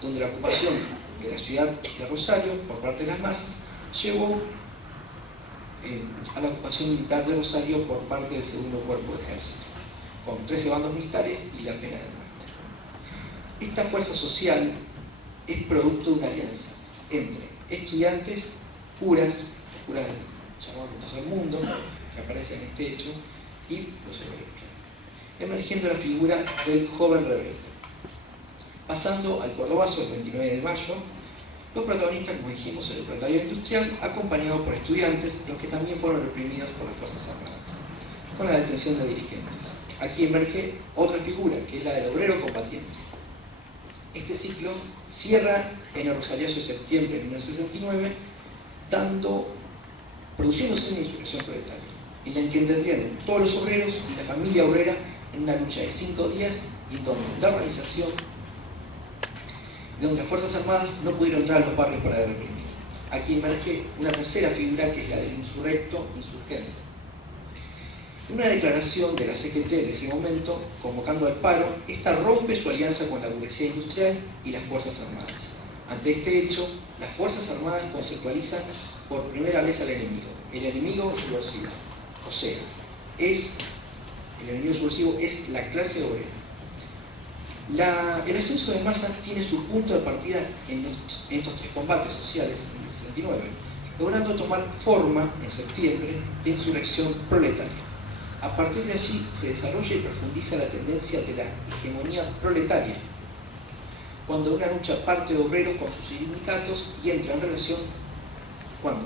donde la ocupación de la ciudad de Rosario por parte de las masas llevó a la ocupación militar de Rosario por parte del segundo cuerpo de ejército, con 13 bandos militares y la pena de muerte. Esta fuerza social es producto de una alianza entre estudiantes, curas llamados del tercer mundo, que aparecen en este hecho, y los obreros, emergiendo la figura del joven rebelde. Pasando al cordobazo del 29 de mayo, los protagonistas, como dijimos, el proletariado industrial, acompañado por estudiantes, los que también fueron reprimidos por las Fuerzas Armadas, con la detención de dirigentes. Aquí emerge otra figura, que es la del obrero combatiente. Este ciclo cierra en el Rosariazo de septiembre de 1969, produciéndose una insurrección proletaria, en la que intervienen todos los obreros y la familia obrera en una lucha de 5 días y donde la organización, donde las Fuerzas Armadas no pudieron entrar a los barrios para reprimir. Aquí emerge una tercera figura, que es la del insurrecto insurgente. Una declaración de la CGT de ese momento, convocando al paro, esta rompe su alianza con la burguesía industrial y las Fuerzas Armadas. Ante este hecho, las Fuerzas Armadas conceptualizan por primera vez al enemigo. El enemigo subversivo. O sea, el enemigo subversivo es la clase obrera. El ascenso de masas tiene su punto de partida en estos 3 combates sociales en el 69, logrando tomar forma en septiembre de insurrección proletaria. A partir de allí se desarrolla y profundiza la tendencia de la hegemonía proletaria, cuando una lucha parte de obreros con sus sindicatos y entra en relación con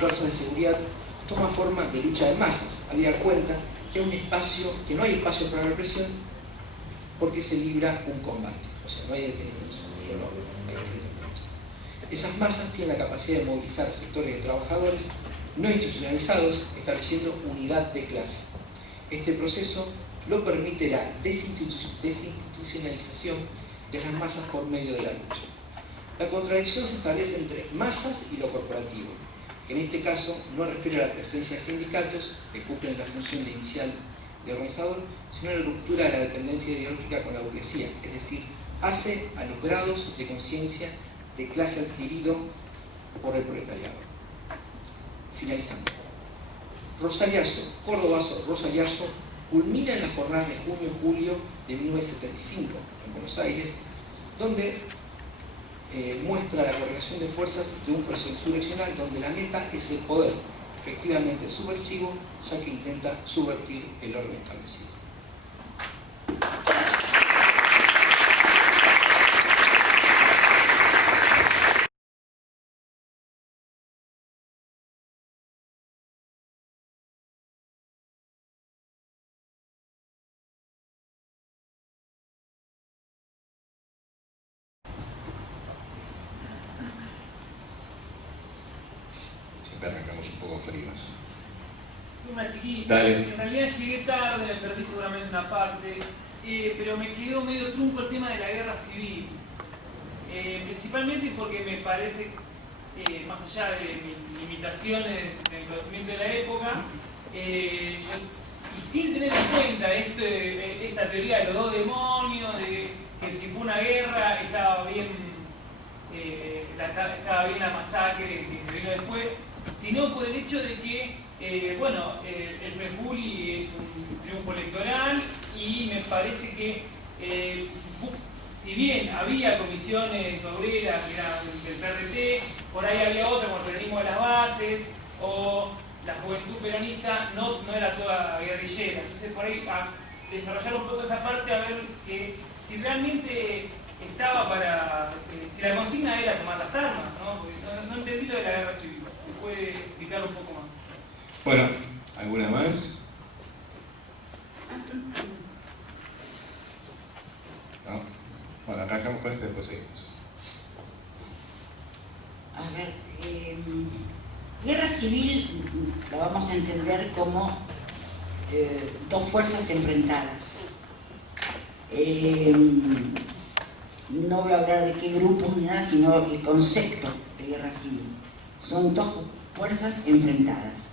fuerzas de seguridad, toma forma de lucha de masas, habida cuenta que no hay espacio para la represión porque se libra un combate, o sea, no hay detenidos, solo hay enfrentamientos. Esas masas tienen la capacidad de movilizar sectores de trabajadores no institucionalizados, estableciendo unidad de clase. Este proceso lo permite la desinstitucionalización de las masas por medio de la lucha. La contradicción se establece entre masas y lo corporativo, que en este caso no refiere a la presencia de sindicatos que cumplen la función inicial de organizador, sino a la ruptura de la dependencia ideológica con la burguesía, es decir, hace a los grados de conciencia de clase adquirido por el proletariado. Finalizando. Rosariazo, cordobazo, rosariazo, culmina en las jornadas de junio-julio de 1975 en Buenos Aires, donde muestra la correlación de fuerzas de un proceso insurreccional donde la meta es el poder, efectivamente subversivo, ya que intenta subvertir el orden establecido. Arrancamos un poco fríos. Una chiquita. Dale. En realidad llegué tarde, me perdí seguramente una parte, pero me quedó medio trunco el tema de la guerra civil. Principalmente porque me parece, más allá de mis limitaciones del conocimiento de la época, y sin tener en cuenta esta teoría de los 2 demonios, de que si fue una guerra estaba bien la masacre que se vino después, sino por el hecho de que, el Frejuli es un triunfo electoral y me parece que, si bien había comisiones obreras que eran del PRT, por ahí había otra como el peronismo de las bases, o la juventud peronista no era toda guerrillera. Entonces por ahí a desarrollar un poco esa parte, a ver que si realmente estaba si la consigna era tomar las armas, ¿no? Porque no entendí lo de la guerra civil. puede explicar un poco más. Bueno, ¿alguna más? ¿No? Bueno, arrancamos con esto y después seguimos. A ver, guerra civil la vamos a entender como dos fuerzas enfrentadas. No voy a hablar de qué grupos ni nada, sino el concepto de guerra civil. Son dos fuerzas enfrentadas.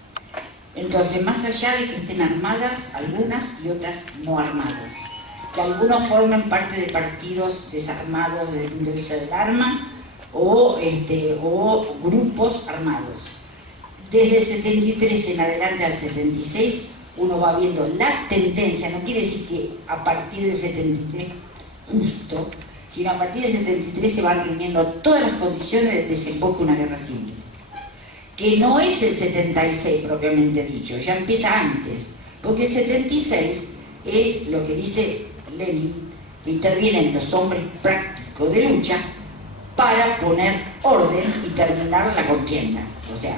Entonces, más allá de que estén armadas, algunas y otras no armadas, que algunos formen parte de partidos desarmados desde el punto de vista del arma, o grupos armados. Desde el 73 en adelante al 76, uno va viendo la tendencia, no quiere decir que a partir del 73 justo, sino a partir del 73 se van reuniendo todas las condiciones del desemboque de una guerra civil, que no es el 76 propiamente dicho, ya empieza antes, porque el 76 es lo que dice Lenin, que intervienen los hombres prácticos de lucha para poner orden y terminar la contienda, o sea,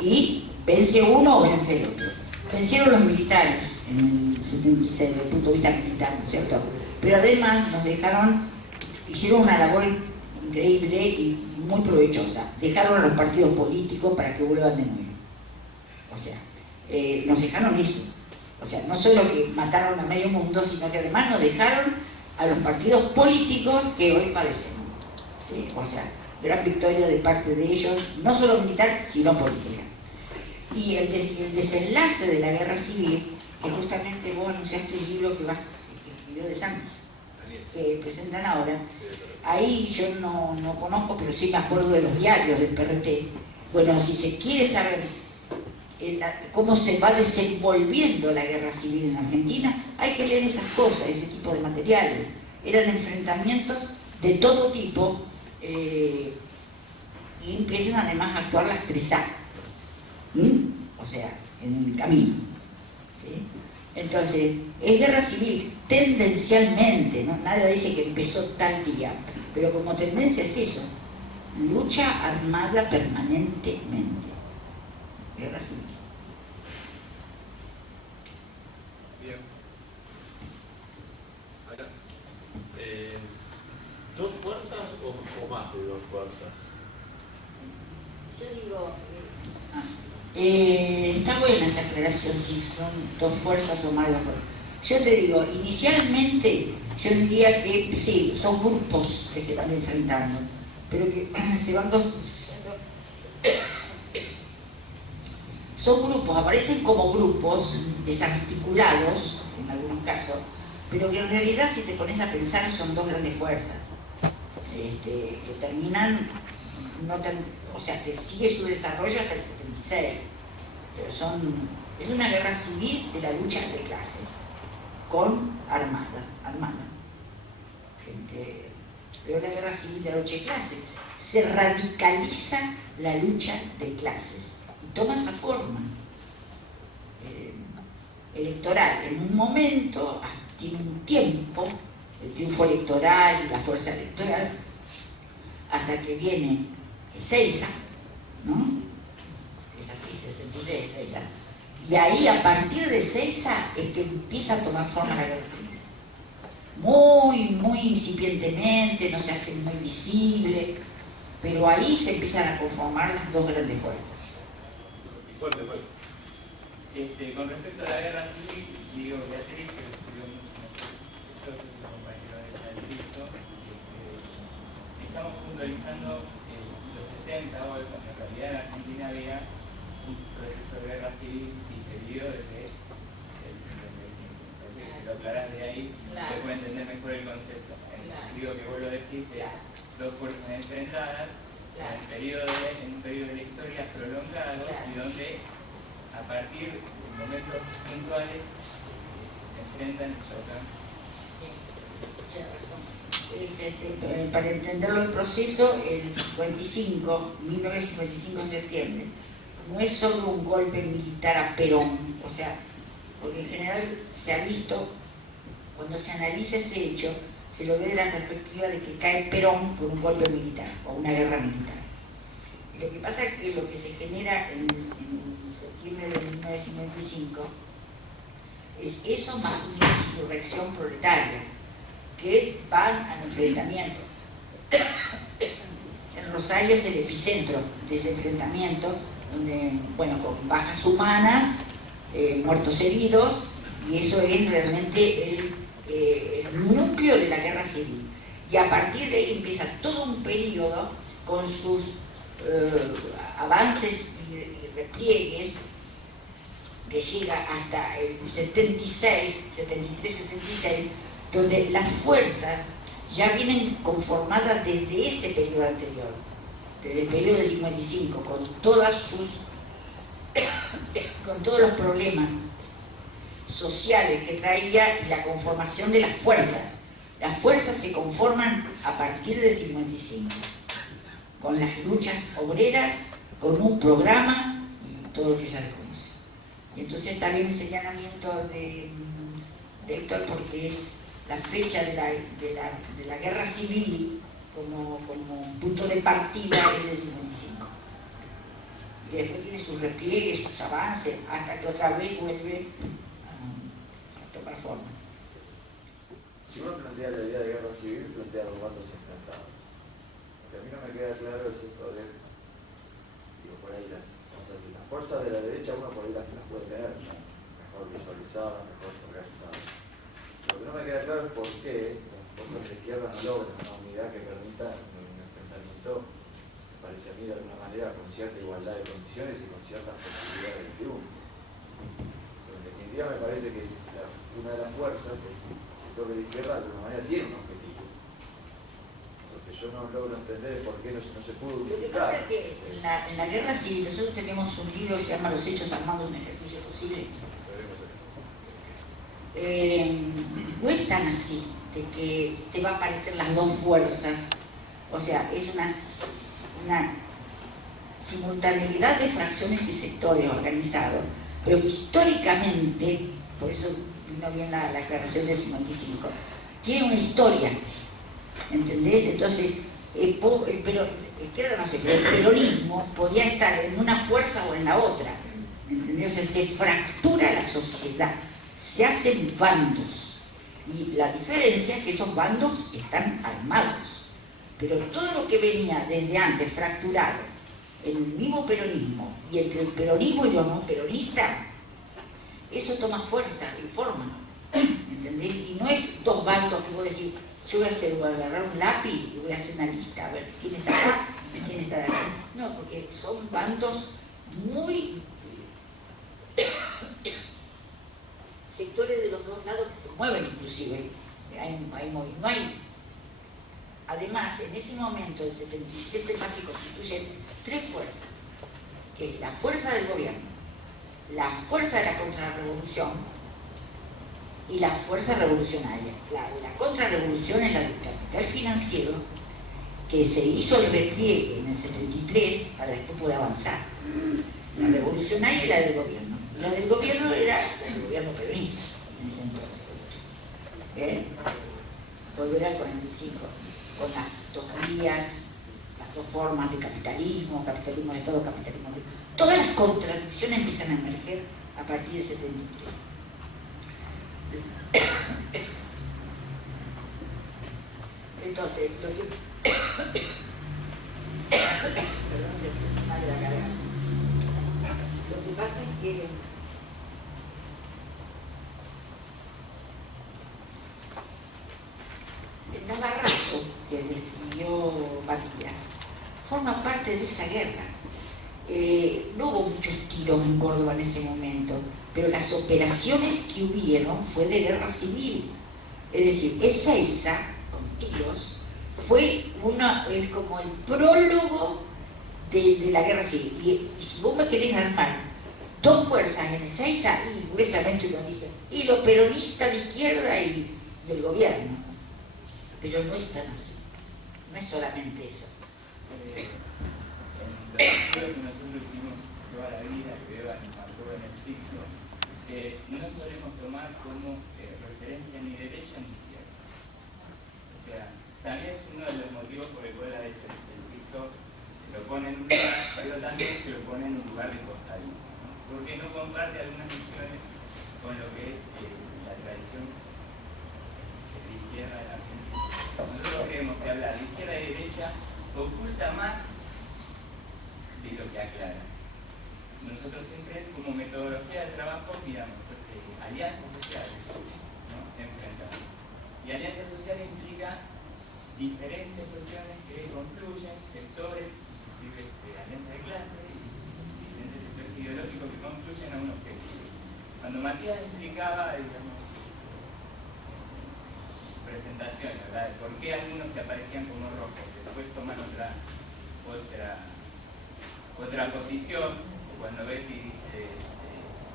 y vence uno o vence el otro. Vencieron los militares en el 76 desde el punto de vista militar, ¿no es cierto? Pero además nos hicieron una labor increíble y muy provechosa. Dejaron a los partidos políticos para que vuelvan de nuevo. O sea, nos dejaron eso. O sea, no solo que mataron a medio mundo, sino que además nos dejaron a los partidos políticos que hoy padecemos. ¿Sí? O sea, gran victoria de parte de ellos, no solo militar, sino política. Y el desenlace de la guerra civil, que justamente vos anunciaste un libro que escribió de Santos, que presentan ahora, ahí yo no conozco, pero sí me acuerdo de los diarios del PRT. Bueno, si se quiere saber cómo se va desenvolviendo la guerra civil en Argentina, hay que leer esas cosas, ese tipo de materiales. Eran enfrentamientos de todo tipo y empiezan además a actuar las 3A, o sea, en el camino, ¿sí? Entonces, es guerra civil tendencialmente, ¿no? Nadie dice que empezó tal día, pero como tendencia es eso, lucha armada permanentemente, guerra civil. Bien. Acá. ¿Dos fuerzas o más de dos fuerzas? Yo digo, está buena esa aclaración, si son dos fuerzas o más de dos fuerzas. Yo te digo, inicialmente yo diría que sí, son grupos que se van enfrentando, pero que se van construyendo. Son grupos, aparecen como grupos desarticulados en algunos casos, pero que en realidad si te pones a pensar son dos grandes fuerzas que terminan, o sea, que sigue su desarrollo hasta el 76, pero es una guerra civil de la lucha de clases, con armada. Pero la guerra civil de la lucha de clases, se radicaliza la lucha de clases y toma esa forma electoral. En un momento, tiene un tiempo, el triunfo electoral y la fuerza electoral, hasta que viene Ezeiza, ¿no? Es así, 73, Ezeiza. Y ahí, a partir de Ezeiza, es que empieza a tomar forma la guerra civil. Muy incipientemente, no se hace muy visible, pero ahí se empiezan a conformar las dos grandes fuerzas. Fuerte. Con respecto a la guerra civil, digo Beatriz, que lo estudió mucho mejor que yo, que es un compañero de ella del circo, estamos puntualizando los 70 hoy, cuando en realidad en Argentina había un proceso de guerra civil diferido desde el 55. Entonces, si lo aclarás de ahí, se puede entender mejor el concepto. En el sentido que vos lo decís, de dos fuerzas enfrentadas, en un periodo de la historia prolongado, y donde a partir de momentos puntuales se enfrentan y chocan. Sí, tiene razón. Para entenderlo el proceso, el 1955 de septiembre, no es solo un golpe militar a Perón, o sea, porque en general se ha visto, cuando se analiza ese hecho, se lo ve de la perspectiva de que cae Perón por un golpe militar o una guerra militar. Lo que pasa es que lo que se genera en septiembre de 1955 es eso más una insurrección proletaria, que van al enfrentamiento. En Rosario es el epicentro de ese enfrentamiento, donde, bueno, con bajas humanas, muertos heridos, y eso es realmente el núcleo de la guerra civil. Y a partir de ahí empieza todo un periodo con sus avances y repliegues que llega hasta el 76, 73, 76, donde las fuerzas ya vienen conformadas desde ese periodo anterior, desde el periodo del 55, con todos los problemas sociales que traía la conformación de las fuerzas. Las fuerzas se conforman a partir del 55, con las luchas obreras, con un programa y todo lo que ya desconoce. Y entonces también el señalamiento de Héctor, porque es la fecha de la guerra civil como punto de partida, es el 55. Y después tiene sus repliegues, sus avances, hasta que otra vez vuelve a tomar forma. Si uno plantea la idea de guerra civil, plantea los bandos enfrentados. Lo que a mí no me queda claro es esto de, digo, por ahí las fuerzas de la derecha uno por ahí las puede tener mejor visualizadas, mejor organizadas. Lo que no me queda claro es por qué las fuerzas de la izquierda no logran una unidad que permita un enfrentamiento, me parece a mí de alguna manera, con cierta igualdad de condiciones y con ciertas posibilidades de triunfo. Pero en definitiva me parece que es una de las fuerzas que de la izquierda de alguna manera tiene un objetivo. Lo que yo no logro entender es por qué no se pudo Lo que pasa es que en la guerra civil nosotros tenemos un libro que se llama Los hechos armados, un ejercicio posible. No es tan así, de que te va a aparecer las dos fuerzas. O sea, es una simultaneidad de fracciones y sectores organizados, pero históricamente, por eso vino bien la aclaración del 55, tiene una historia, ¿entendés? Entonces, izquierda no sé, pero el peronismo podía estar en una fuerza o en la otra, ¿entendés? O sea, se fractura la sociedad, se hacen bandos, y la diferencia es que esos bandos están armados, pero todo lo que venía desde antes fracturado, el mismo peronismo, y entre el peronismo y los no peronistas, eso toma fuerza y forma, ¿entendés? Y no es dos bandos que vos decís, yo voy a agarrar un lápiz y voy a hacer una lista, a ver quién está acá y quién está acá. No, porque son bandos muy sectores de los dos lados que se mueven inclusive. No hay. Además, en ese momento, el 73 se constituyen tres fuerzas, que es la fuerza del gobierno, la fuerza de la contrarrevolución y la fuerza revolucionaria. La contrarrevolución es la del capital financiero, que se hizo el repliegue en el 73 para después poder avanzar. La revolucionaria y la del gobierno. La del gobierno era el gobierno peronista en ese entonces. Volver al 45, con las dos vías, las dos formas de capitalismo de Estado, capitalismo de... Todas las contradicciones empiezan a emerger a partir del 73. Entonces, lo que... Perdón, estoy mal de la garganta. Lo que pasa es que el Navarrazo, que describió Matías, forma parte de esa guerra. No hubo muchos tiros en Córdoba en ese momento, pero las operaciones que hubieron fue de guerra civil. Es decir, Ezeiza, con tiros, es como el prólogo de la guerra civil. Y si vos me querés armar dos fuerzas en Ezeiza, y gruesamente uno dice, y los peronistas de izquierda y el gobierno. Pero no es tan así, no es solamente eso. En los estudios que nosotros hicimos toda la vida, que Eva nos marcó en el ciclo, no solemos tomar como referencia ni derecha ni izquierda. O sea, también es uno de los motivos por el cual a veces el ciclo se se lo pone en un lugar, pero también se lo pone en un lugar de costadito, ¿no? Porque no comparte algunas visiones con lo que es la tradición de izquierda de la Argentina. Nosotros creemos que hablar de izquierda y derecha oculta más de lo que aclara. Nosotros siempre, como metodología de trabajo, miramos alianzas sociales, ¿no? Enfrentadas. Y alianzas sociales implica diferentes opciones que confluyen, sectores, inclusive alianzas de clase, y diferentes sectores ideológicos que confluyen a un objetivo. Cuando Matías explicaba, digamos, presentaciones, ¿verdad?, de por qué algunos que aparecían como rojos después toman otra posición, cuando Betty dice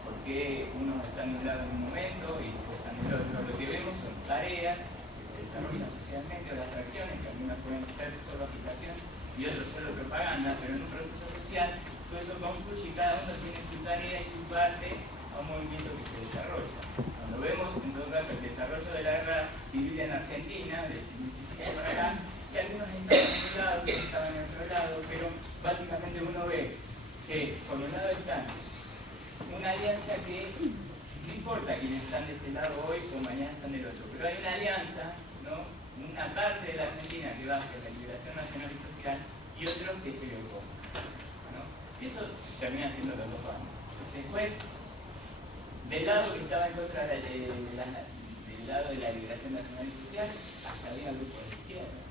por qué unos están de un lado en un momento y después están del otro, lo que vemos son tareas que se desarrollan socialmente, o las fracciones, que algunas pueden ser solo aplicación y otros solo propaganda, pero en un proceso social todo eso confluye y cada uno tiene su tarea y su parte a un movimiento que se desarrolla. Cuando vemos en todo caso el desarrollo de la guerra civil en Argentina, del 85 para acá, que algunos estaban en un lado, otros estaban en otro lado, pero básicamente uno ve que por un lado están una alianza que no importa quiénes están de este lado hoy o mañana están del otro, pero hay una alianza, ¿no?, una parte de la Argentina que va hacia la liberación nacional y social y otros que se le oponen, ¿no? Y eso termina siendo los dos bandos. Después, del lado que estaba en contra del lado de la liberación nacional y social, hasta había grupos de izquierda.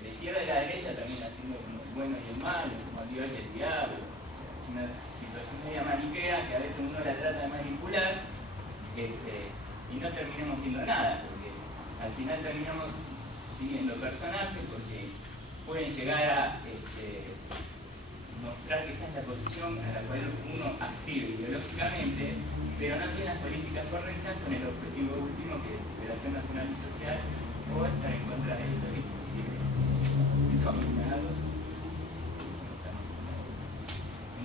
La izquierda y la derecha termina siendo como el bueno y el malo, como el Dios y el diablo. Una situación media maniquea que a veces uno la trata de manipular y no terminamos viendo nada, porque al final terminamos siguiendo personajes porque pueden llegar a mostrar que esa es la posición a la cual uno aspira ideológicamente, pero no tiene las políticas correctas con el objetivo último que es liberación nacional y social o estar en contra de eso,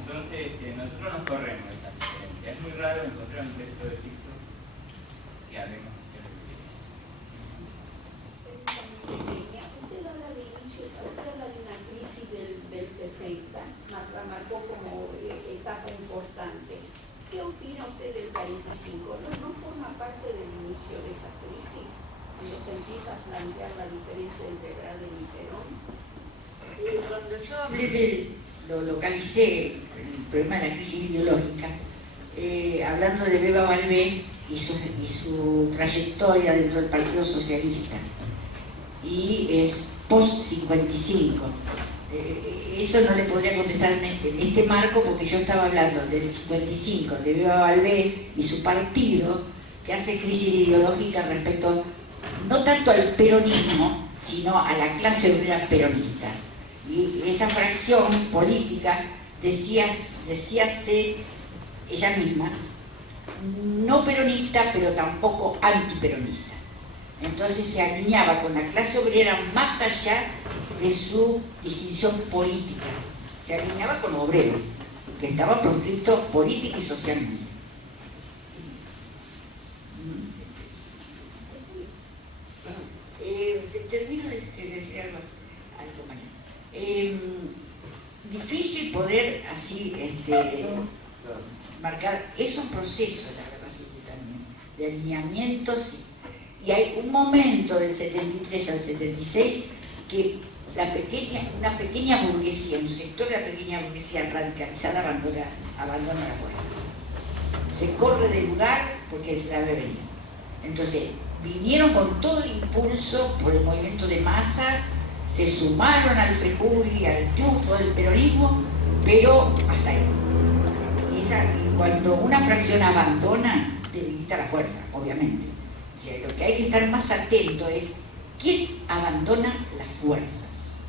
entonces nosotros nos corremos esa diferencia. Es muy raro encontrar un texto de Sixto que hablemos de Usted habla de inicio, usted habla de una crisis del 60, la marcó como etapa importante. ¿Qué opina usted del 45? ¿No forma parte del inicio de esa crisis? Cuando se empieza a plantear la diferencia entre Gradel y Perón. Cuando yo hablé lo localicé, el problema de la crisis ideológica, hablando de Beba Balbé y su trayectoria dentro del Partido Socialista, y es post-55. Eso no le podría contestar en este marco porque yo estaba hablando del 55, de Beba Balbé y su partido, que hace crisis ideológica respecto no tanto al peronismo, sino a la clase obrera peronista. Y esa fracción política decíase ella misma, no peronista, pero tampoco antiperonista. Entonces se alineaba con la clase obrera más allá de su distinción política. Se alineaba con obrero, que estaba proscripto política y socialmente. Termino de decir algo mañana. Difícil poder así marcar, es un proceso la guerra civil también, de alineamientos, y hay un momento del 73 al 76 que una pequeña burguesía, un sector de la pequeña burguesía radicalizada abandona la fuerza. Se corre del lugar porque se la ve venir. Entonces, vinieron con todo el impulso por el movimiento de masas, se sumaron al Frejuli, al triunfo del peronismo, pero hasta ahí. Y cuando una fracción abandona, debilita la fuerza, obviamente. O sea, lo que hay que estar más atento es quién abandona las fuerzas,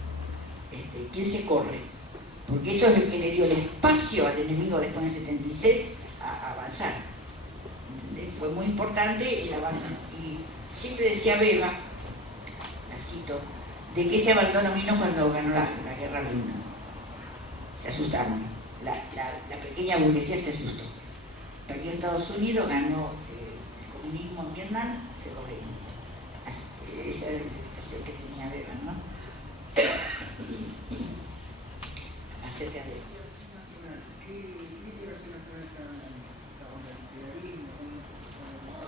quién se corre, porque eso es lo que le dio el espacio al enemigo después del 76 a avanzar. Fue muy importante el abandono. Y siempre decía Beba, la cito, de que ese abandono vino cuando ganó la guerra Luna. Se asustaron. La pequeña burguesía se asustó. Perdió Estados Unidos, ganó el comunismo en Vietnam, se corrieron. Esa era la interpretación que tenía Beba, ¿no? hacerte adepto.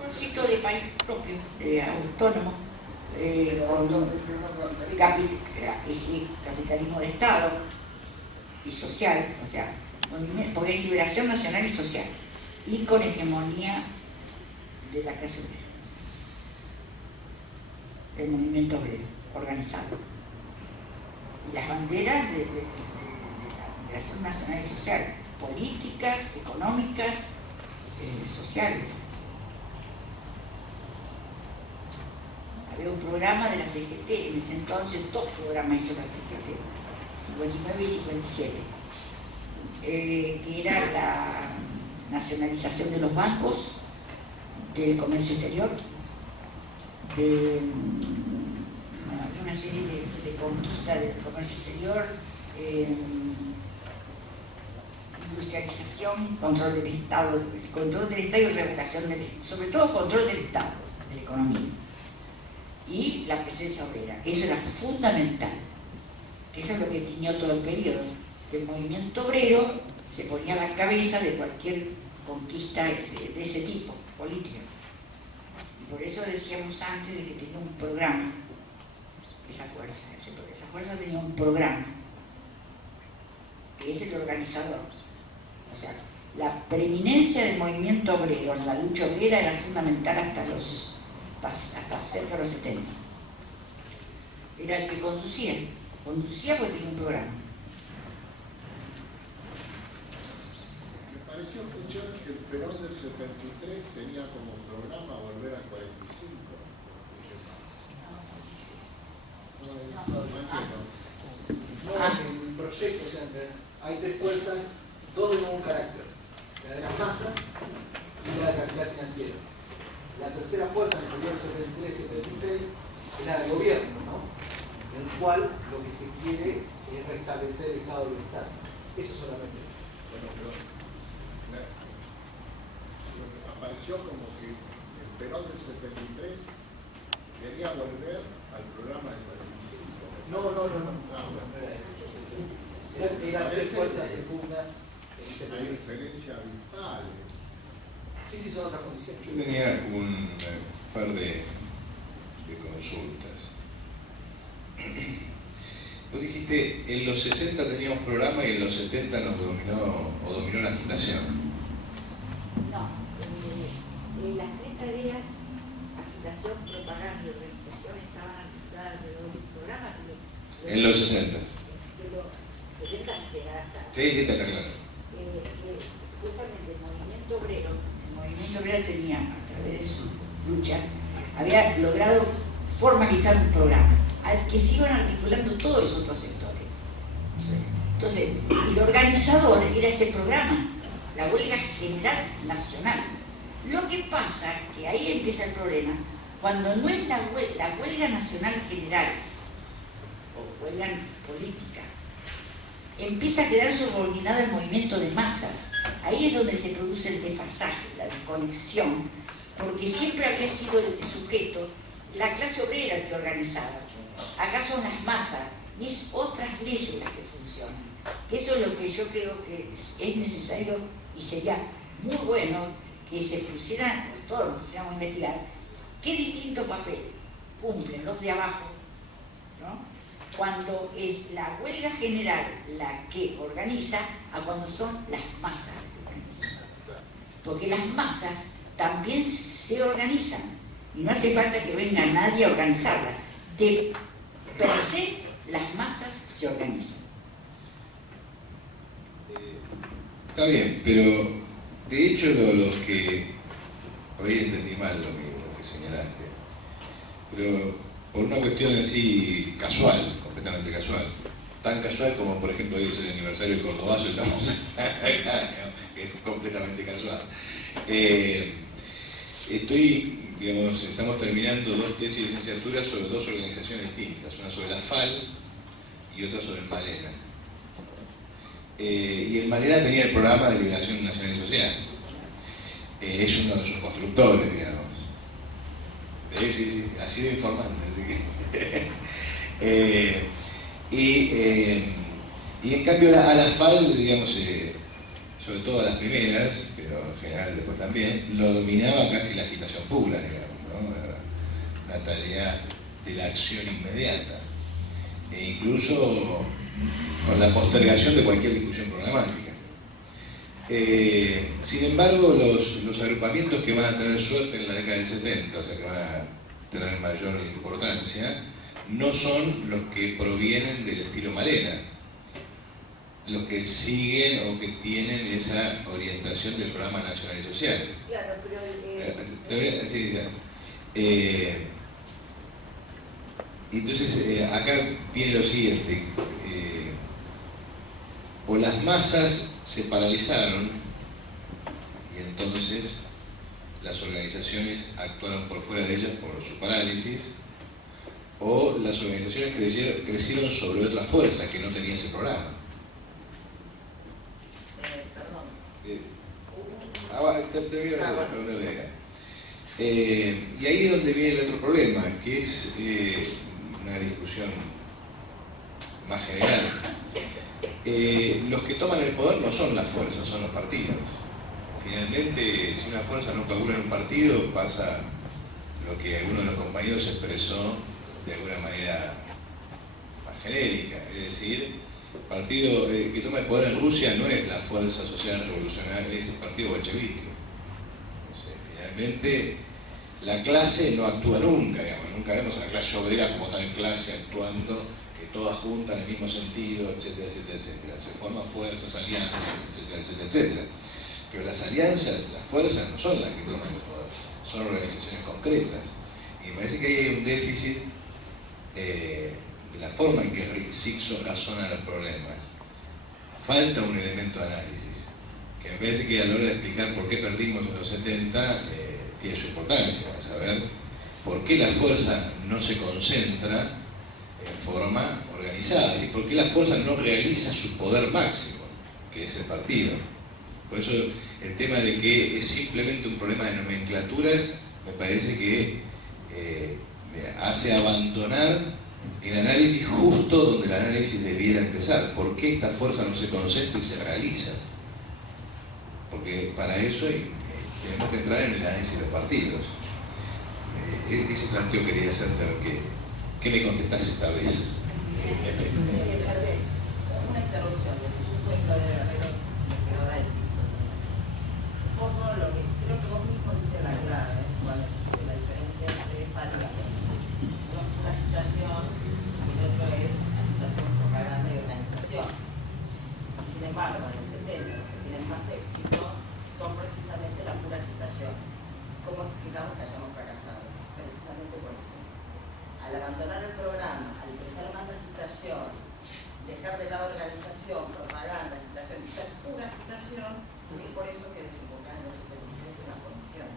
Un ciclo de país propio, autónomo, con capitalismo de Estado y social, o sea, porque es liberación nacional y social, y con hegemonía de la clase obrera, del movimiento obrero organizado. Y las banderas de la liberación nacional y social, políticas, económicas, sociales. Había un programa de la CGT, en ese entonces dos programas hizo la CGT, 59 y 57, que era la nacionalización de los bancos, del comercio exterior, de una serie de conquistas del comercio exterior, industrialización, control del Estado y regulación sobre todo control del Estado, de la economía. Y la presencia obrera, eso era fundamental, que eso es lo que tiñó todo el periodo, que el movimiento obrero se ponía a la cabeza de cualquier conquista de ese tipo, política. Y por eso decíamos antes de que tenía un programa, esa fuerza tenía un programa, que es el organizador. O sea, la preeminencia del movimiento obrero en la lucha obrera era fundamental hasta cerca de los 70. Era el que conducía porque tenía un programa. Me pareció escuchar que el Perón del 73 tenía como programa volver al 45. En el proyecto, o sea, hay tres fuerzas, dos de nuevo carácter: la de las masas y la de capital financiero. La tercera fuerza en el periodo 73-76 es la del gobierno, ¿no? En el cual lo que se quiere es restablecer el estado de bienestar. Eso solamente. Bueno, pero apareció como que el Perón del 73 quería volver al programa del 45. No era eso. Eran tres fuerzas en pugna en ese Hay periodo. diferencia vital. Sí, son otras condiciones. Yo tenía un par de consultas. Vos dijiste, en los 60 teníamos programa y en los 70 nos dominó la agitación. No, las tres tareas, agitación, propaganda y organización, estaban articuladas alrededor del programa. En los 60. De los 70 será hasta... Sí, está claro. Justamente el movimiento obrero tenía, a través de su lucha, había logrado formalizar un programa al que se iban articulando todos los otros sectores. Entonces, el organizador era ese programa, la huelga general nacional. Lo que pasa es que ahí empieza el problema, cuando no es la huelga nacional general o huelga política, empieza a quedar subordinada al movimiento de masas. Ahí es donde se produce el desfasaje, la desconexión, porque siempre había sido el sujeto la clase obrera que organizaba. Acá son las masas y es otras leyes las que funcionan. Que eso es lo que yo creo que es necesario y sería muy bueno que se pusieran, todos nos pusiéramos a investigar, qué distinto papel cumplen los de abajo, ¿no? Cuando es la huelga general la que organiza a cuando son las masas las que organizan. Porque las masas también se organizan y no hace falta que venga nadie a organizarlas. De per se, las masas se organizan. Está bien, pero de hecho los que, por ahí entendí mal lo que señalaste, pero por una cuestión así casual, completamente casual, tan casual como por ejemplo hoy es el aniversario de Cordobazo, estamos acá, que es completamente casual. Estamos terminando dos tesis de licenciatura sobre dos organizaciones distintas, una sobre la FAL y otra sobre el Malena. Y el Malena tenía el programa de liberación nacional y social. Es uno de sus constructores, digamos. Sí, ha sido informante, así que... y Y en cambio a la FAL, digamos, sobre todo a las primeras, pero en general después también, lo dominaba casi la agitación pura, digamos, ¿no? Era una tarea de la acción inmediata, e incluso con la postergación de cualquier discusión programática. Sin embargo, los agrupamientos que van a tener suerte en la década del 70, o sea que van a tener mayor importancia, no son los que provienen del estilo Malena, los que siguen o que tienen esa orientación del programa nacional y social. Claro, pero entonces, acá viene lo siguiente, o las masas se paralizaron y entonces las organizaciones actuaron por fuera de ellas por su parálisis, o las organizaciones crecieron sobre otra fuerza que no tenía ese programa. Termino la idea. Y ahí es donde viene el otro problema, que es una discusión más general. Los que toman el poder no son las fuerzas, son los partidos. Finalmente, si una fuerza no cabula en un partido, pasa lo que alguno de los compañeros expresó de alguna manera más genérica, es decir, el partido que toma el poder en Rusia no es la fuerza social revolucionaria, es el partido bolchevique. Finalmente, la clase no actúa nunca, digamos, nunca vemos a la clase obrera como tal clase actuando, que todas juntan en el mismo sentido, etcétera, etcétera, etcétera. Se forman fuerzas, alianzas, etcétera, etcétera, etcétera. Pero las alianzas, las fuerzas no son las que toman el poder, son organizaciones concretas. Y me parece que ahí hay un déficit de la forma en que Rick Sixo razona los problemas. Falta un elemento de análisis, que me parece que a la hora de explicar por qué perdimos en los 70, tiene su importancia, saber por qué la fuerza no se concentra en forma organizada, es decir, por qué la fuerza no realiza su poder máximo, que es el partido. Por eso el tema de que es simplemente un problema de nomenclaturas me parece que hace abandonar el análisis justo donde el análisis debiera empezar. ¿Por qué esta fuerza no se concentra y se realiza? Porque para eso tenemos que entrar en el análisis de los partidos. Ese planteo quería hacerte, a ver qué me contestás esta vez. Una interrupción, yo soy Claudia Guerrero, investigadora de Sixo. Un poco lo que creo que vos mismo diste la clave, cuál es la diferencia entre falta. Uno es una agitación y el otro es agitación, propaganda y organización. Sin embargo, en el 70 los que tienen más éxito son precisamente la pura agitación. ¿Cómo explicamos que hayamos fracasado? Precisamente por eso. Al abandonar el programa, al empezar más la agitación, dejar de lado organización, propaganda, agitación, y ser pura agitación, es por eso que desembocan en los 76 en la comisión.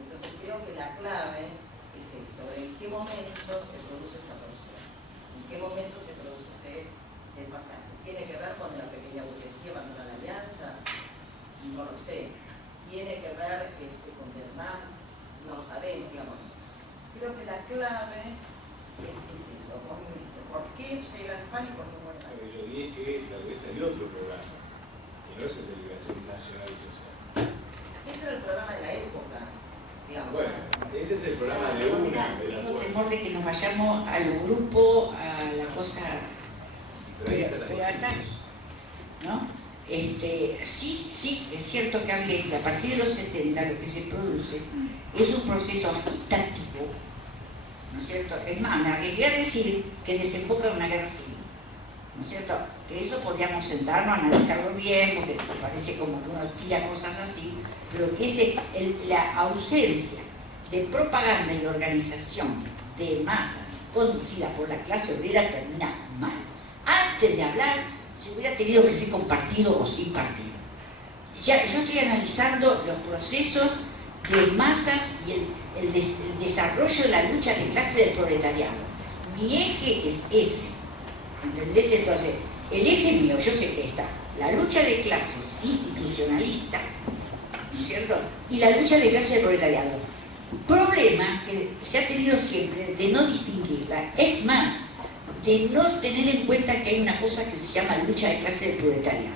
Entonces creo que la clave es esto, en qué momento se produce esa torsión, en qué momento se produce ese despasaje. ¿Tiene que ver con la pequeña burguesía abandona la alianza? No lo sé. ¿Tiene que ver con Vietnam? No lo sabemos, digamos. Creo que la clave es eso. ¿Por qué llega el FAL y por qué muere el FAL? Yo dije que tal vez hay otro programa, y no es el de liberación nacional y social. Ese era el programa de la época, digamos. Bueno, ese es el programa de una de las Tengo dos. temor de que nos vayamos a los grupos, a la cosa. Pero acá, ¿no? Sí, es cierto que hablé que a partir de los 70 lo que se produce es un proceso agitativo, ¿no es cierto? Es más, me arriesgué a decir que desemboca en una guerra civil, ¿no es cierto? Que eso podríamos sentarnos a analizarlo bien, porque parece como que uno tira cosas así, pero que la ausencia de propaganda y organización de masa conducida por la clase obrera termina mal. Antes de hablar, se hubiera tenido que ser con partido o sin partido. Ya, yo estoy analizando los procesos de masas y el desarrollo de la lucha de clase del proletariado. Mi eje es ese, ¿entendés? Entonces, el eje mío, yo sé que está la lucha de clases institucionalista, ¿no es cierto? Y la lucha de clase del proletariado. Problema que se ha tenido siempre de no distinguirla. Es más, de no tener en cuenta que hay una cosa que se llama lucha de clase del proletariado,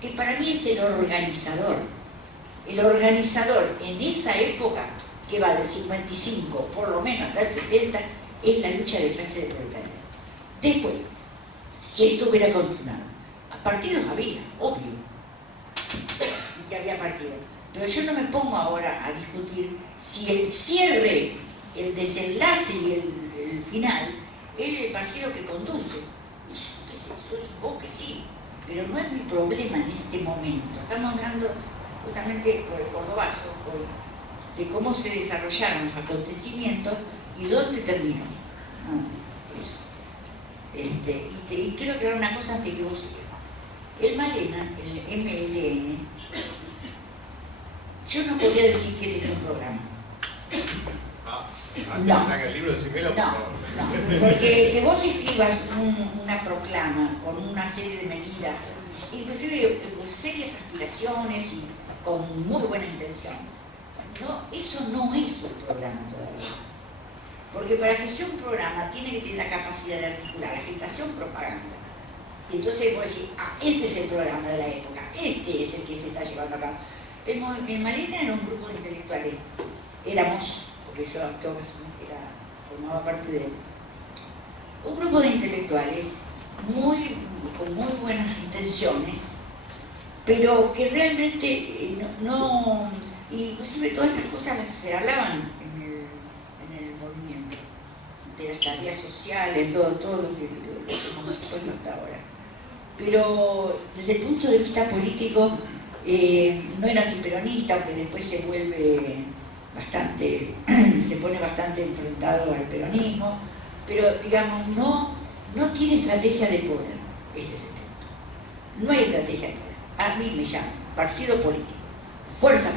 que para mí es el organizador. El organizador en esa época, que va del 55 por lo menos hasta el 70, es la lucha de clase del proletariado. Después, si esto hubiera continuado, partidos había, obvio, que había partidos. Pero yo no me pongo ahora a discutir si el cierre, el desenlace y el final es el partido que conduce. Yo supongo que sí, pero no es mi problema en este momento. Estamos hablando justamente por el Cordobazo hoy, de cómo se desarrollaron los acontecimientos y dónde terminó. Eso. Y quiero aclarar una cosa antes que vos sigas. El Malena, el MLN, yo no podría decir que tenía un programa. No, porque que vos escribas una proclama con una serie de medidas, inclusive con serias aspiraciones y con muy buena intención, no, eso no es un programa todavía. Porque para que sea un programa tiene que tener la capacidad de articular agitación, propaganda. Y entonces vos decís, este es el programa de la época, este es el que se está llevando a cabo. El Malena era un grupo de intelectuales, éramos, porque yo en todo caso formaba parte de él, un grupo de intelectuales con muy buenas intenciones, pero que realmente inclusive todas estas cosas se hablaban en el movimiento, de las tareas sociales, todo lo que hemos expuesto hasta ahora. Pero desde el punto de vista político, no era antiperonista, aunque después se pone bastante enfrentado al peronismo, pero digamos, no tiene estrategia de poder, ese es el punto. No hay estrategia de poder. A mí me llaman partido político, fuerza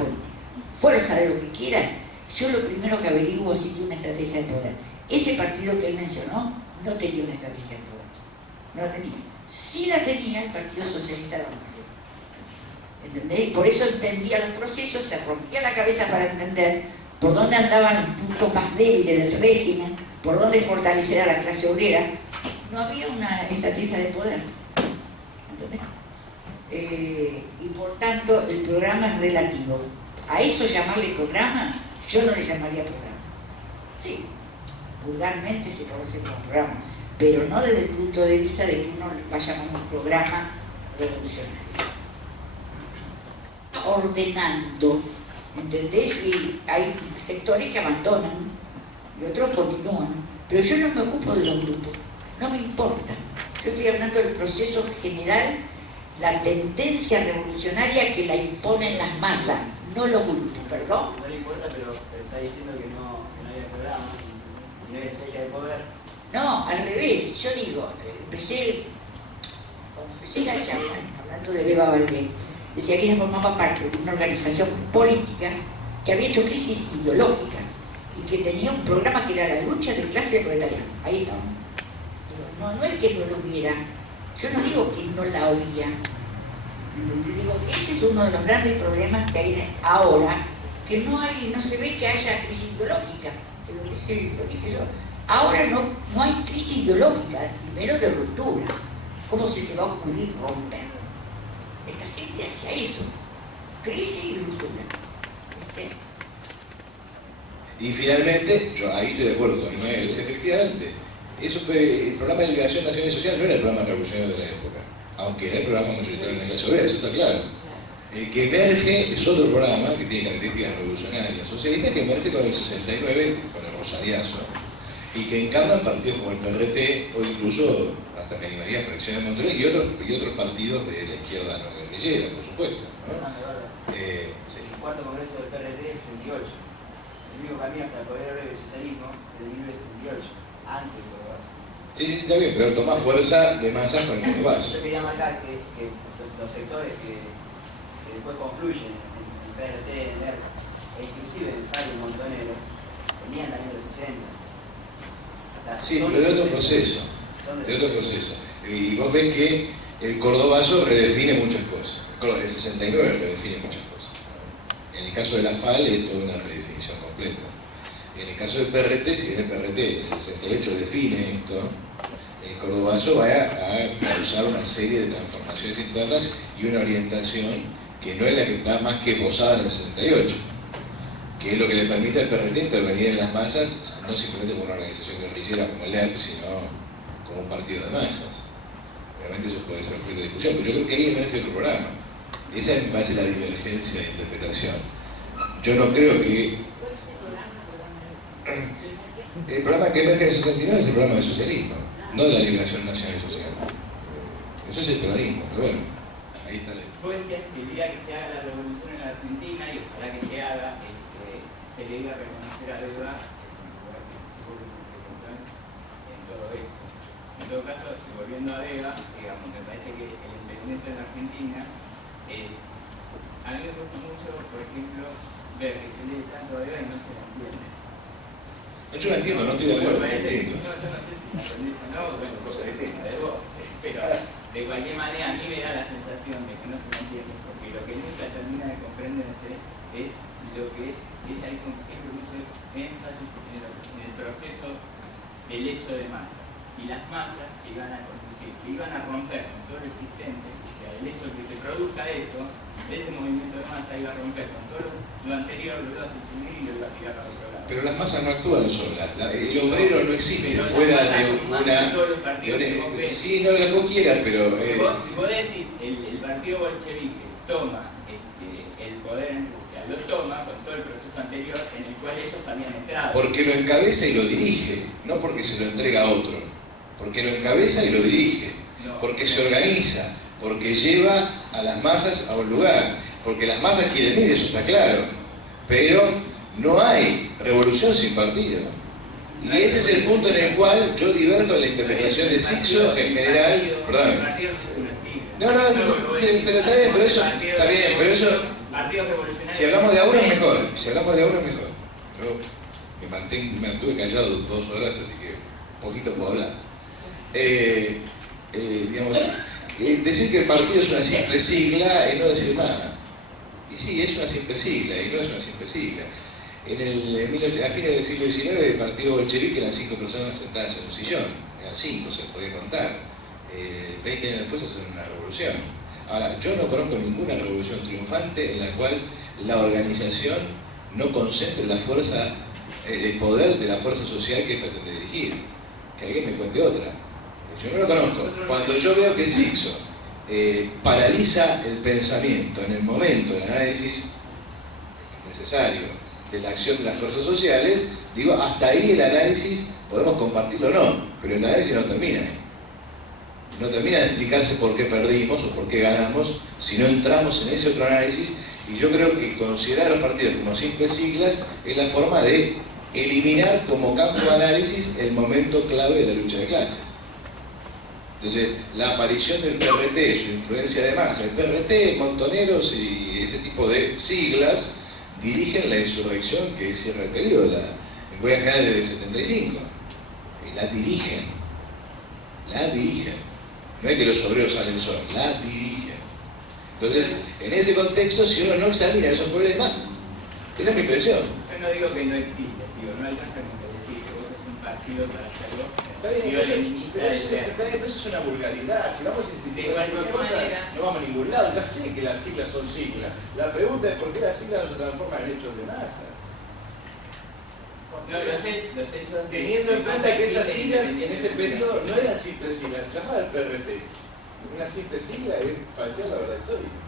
de lo que quieras. Yo lo primero que averiguo es si tiene una estrategia de poder. Ese partido que él mencionó no tenía una estrategia de poder, no la tenía. Sí la tenía el Partido Socialista Democrático. ¿Entendés? Por eso entendía los procesos, se rompía la cabeza para entender por dónde andaban los puntos más débiles del régimen, por dónde fortalecer a la clase obrera. No había una estrategia de poder. ¿Entendés? Y por tanto el programa es relativo. A eso llamarle programa, yo no le llamaría programa. Sí, vulgarmente se conoce como programa, pero no desde el punto de vista de que uno va a llamar un programa revolucionario. Ordenando, ¿entendés? Y hay sectores que abandonan y otros continúan, pero yo no me ocupo de los grupos, no me importa. Yo estoy hablando del proceso general, la tendencia revolucionaria que la imponen las masas, no los grupos, ¿perdón? No le importa, pero está diciendo que no hay programa, y no hay estrategia de poder. No, al revés, yo digo, empecé la charla hablando de Beba Balbé. Decía que ella formaba parte de una organización política que había hecho crisis ideológica y que tenía un programa que era la lucha de clase proletariana. Ahí estaba. No es que no lo hubiera, yo no digo que no la había. Digo, ese es uno de los grandes problemas que hay ahora, que no se ve que haya crisis ideológica. Lo dije yo. Ahora no hay crisis ideológica, primero de ruptura. ¿Cómo se te va a ocurrir romper? La gente hacia eso, crisis y ruptura. Y finalmente, yo ahí estoy de acuerdo con Ismael, efectivamente, el programa de liberación nacional y social no era el programa revolucionario de la época, aunque era el programa mayoritario de la clase obrera, eso está claro. El que emerge es otro programa que tiene características revolucionarias, socialistas, que emerge con el 69, con el Rosariazo, y que encarnan partidos como el PRT, o incluso, hasta me animaría, Fracciones Montoneros, y otros partidos de la izquierda no guerrillera, por supuesto, ¿no? Sí. El cuarto congreso del PRT es 68. El único camino hasta el poder del socialismo es el 1968, antes del Cordobazo. Sí, está bien, pero toma fuerza de masas con el Cordobazo. Yo quería marcar que los sectores que después confluyen en el PRT, en el ERP, e inclusive en el FAL y Montonero, venían también de los 60. Sí, pero de otro proceso. Y vos ves que el Cordobazo redefine muchas cosas. El 69 redefine muchas cosas. En el caso de la FAL es toda una redefinición completa. En el caso del PRT, si bien el PRT en el 68 define esto, el cordobazo va a causar una serie de transformaciones internas y una orientación que no es la que está más que posada en el 68, que es lo que le permite al PRT intervenir en las masas, no simplemente como una organización guerrillera como el ERP, sino como un partido de masas. Obviamente eso puede ser objeto de discusión, pero yo creo que ahí emerge otro programa. Esa me parece la divergencia de interpretación. Yo no creo que... El programa que emerge en el 69 es el programa del socialismo, no de la liberación nacional y social. Eso es el peronismo, pero bueno, ahí está la... Vos decías que el día que se haga la revolución en la Argentina, y ojalá que se haga, se le iba a reconocer a Deva en todo esto. En todo caso, volviendo a Deva, digamos, me parece que el impedimento en la Argentina es... A mí me gusta mucho, por ejemplo, ver que se lee tanto a Deva y no se la entiende. Yo la entiendo, no estoy de acuerdo. No, yo no sé si la entendés o no, bueno, cosa distinta de vos, pero de cualquier manera a mí me da la sensación de que no se la entiende, porque lo que nunca termina de comprenderse es lo que es, ella hizo siempre mucho énfasis en el proceso del hecho de masas, y las masas que iban a conducir, que iban a romper con todo lo existente, o sea, el hecho de que se produzca eso, ese movimiento de masa iba a romper con todo lo anterior, lo iba a suprimir y lo iba a tirar para otro lado. Pero las masas no actúan solas. El obrero no existe fuera de una... Sí, no lo que vos quieras, pero... Si vos decís, el partido bolchevique toma el poder en Rusia, lo toma con todo el proceso anterior en el cual ellos habían entrado. Porque lo encabeza y lo dirige, no porque se lo entrega a otro. Porque lo encabeza y lo dirige. Porque se organiza, porque lleva a las masas a un lugar. Porque las masas quieren ir, eso está claro. Pero no hay revolución sin partido. Y ese es el punto en el cual yo diverjo en la interpretación de Sixo en general. Perdón. No, pero está bien, pero eso está bien, pero eso. Si hablamos de ahora es mejor. Si hablamos de ahora es mejor. Yo me mantuve callado 2 horas, así que poquito puedo hablar. Digamos, decir que el partido es una simple sigla es no decir nada. Y sí, es una simple sigla, y no es una simple sigla. A fines del siglo XIX, el partido bolchevique eran 5 personas sentadas en un sillón. Eran 5, se podía contar. 20 años después hacen una revolución. Ahora, yo no conozco ninguna revolución triunfante en la cual la organización no concentre la fuerza, el poder de la fuerza social que pretende dirigir. Que alguien me cuente otra. Yo no lo conozco. Cuando yo veo que Sixo paraliza el pensamiento en el momento del análisis necesario de la acción de las fuerzas sociales, digo, hasta ahí el análisis podemos compartirlo o no, pero el análisis no termina ahí. No termina de explicarse por qué perdimos o por qué ganamos, si no entramos en ese otro análisis, y yo creo que considerar a los partidos como simples siglas es la forma de eliminar como campo de análisis el momento clave de la lucha de clases. Entonces, la aparición del PRT, su influencia de masa, el PRT, Montoneros y ese tipo de siglas dirigen la insurrección que cierra el periodo, en huelga general desde el 75. La dirigen. No es que los obreros salen solos, la dirigen. Entonces, en ese contexto, si uno no examina esos problemas, esa es mi impresión. Yo no digo que no existe, digo, no alcanza con decir que vos sos un partido para hacerlo. Pero eso es una vulgaridad. Si vamos a insistir en alguna cosa, no vamos a ningún lado. Ya sé que las siglas son siglas. La pregunta es por qué las siglas no se transforman en hechos de masas. No, los hechos teniendo en cuenta que esas siglas en ese periodo no eran simples siglas, llamadas el PRT. Una simple sigla es falsear la verdad histórica.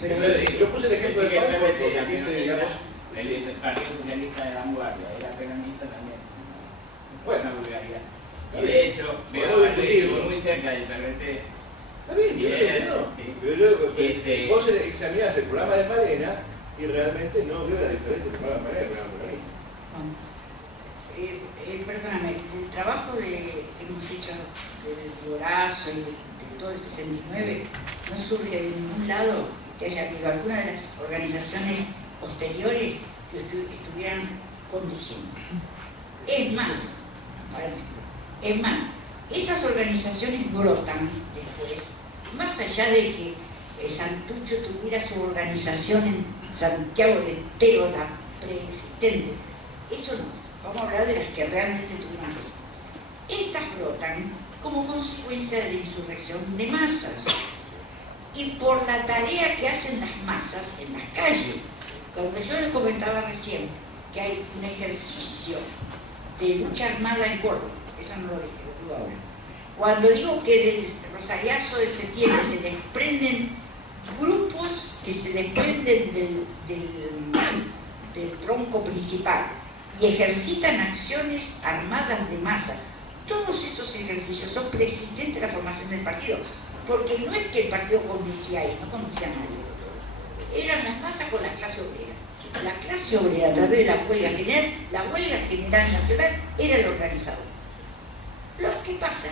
Pero yo puse el ejemplo del PRT porque quise, digamos, el Partido Socialista de Vanguardia, era peronista también. Bueno, una vulgaridad. Y de hecho, veo algo muy cerca del PRT. Está bien, yo entiendo. Pero vos examinás el programa de Malena y realmente no veo la diferencia entre el programa de Malena y el programa peronista. Perdóname, el trabajo que hemos hecho del Horacio y de todo el 69 no surge de ningún lado que haya habido alguna de las organizaciones posteriores que estuvieran conduciendo. Es más, esas organizaciones brotan después, más allá de que Santucho tuviera su organización en Santiago del Estero, la preexistente. Eso no, vamos a hablar de las que realmente tuvieron eso. Estas brotan como consecuencia de la insurrección de masas y por la tarea que hacen las masas en las calles. Cuando yo les comentaba recién que hay un ejercicio de lucha armada en Córdoba, eso no lo dije, lo digo ahora. Cuando digo que del Rosariazo de septiembre se desprenden grupos que se desprenden del tronco principal y ejercitan acciones armadas de masa, todos esos ejercicios son preexistentes a la formación del partido, porque no es que el partido conducía ahí, no conducía a nadie, eran las masas con la clase obrera. La clase obrera, a través de la huelga general nacional era el organizador. Lo que pasa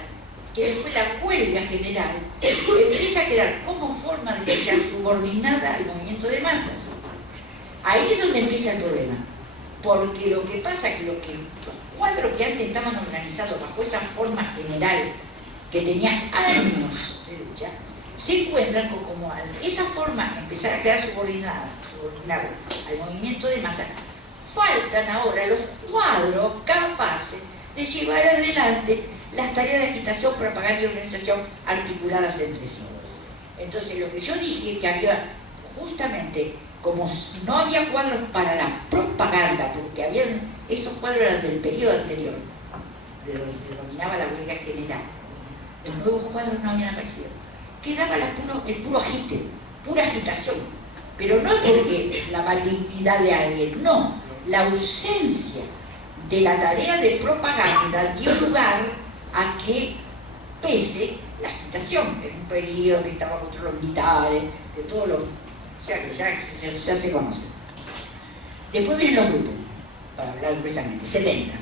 que después la huelga general empieza a quedar como forma de lucha subordinada al movimiento de masas. Ahí es donde empieza el problema, porque lo que pasa es que los cuadros que antes estaban organizados bajo esa forma general que tenía años de lucha, se encuentran con como esa forma empezar a quedar subordinado al movimiento de masa. Faltan ahora los cuadros capaces de llevar adelante las tareas de agitación, propaganda y organización articuladas entre sí. Entonces lo que yo dije que había justamente, como no había cuadros para la propaganda, porque esos cuadros eran del periodo anterior, de donde dominaba la huelga general, los nuevos cuadros no habían aparecido. Quedaba el puro agite, pura agitación, pero no porque la malignidad de alguien, no, la ausencia de la tarea de propaganda dio lugar a que pese la agitación en un periodo que estaba contra los militares, que todo lo... O sea, que ya se conoce. Después vienen los grupos, para hablar precisamente, 70,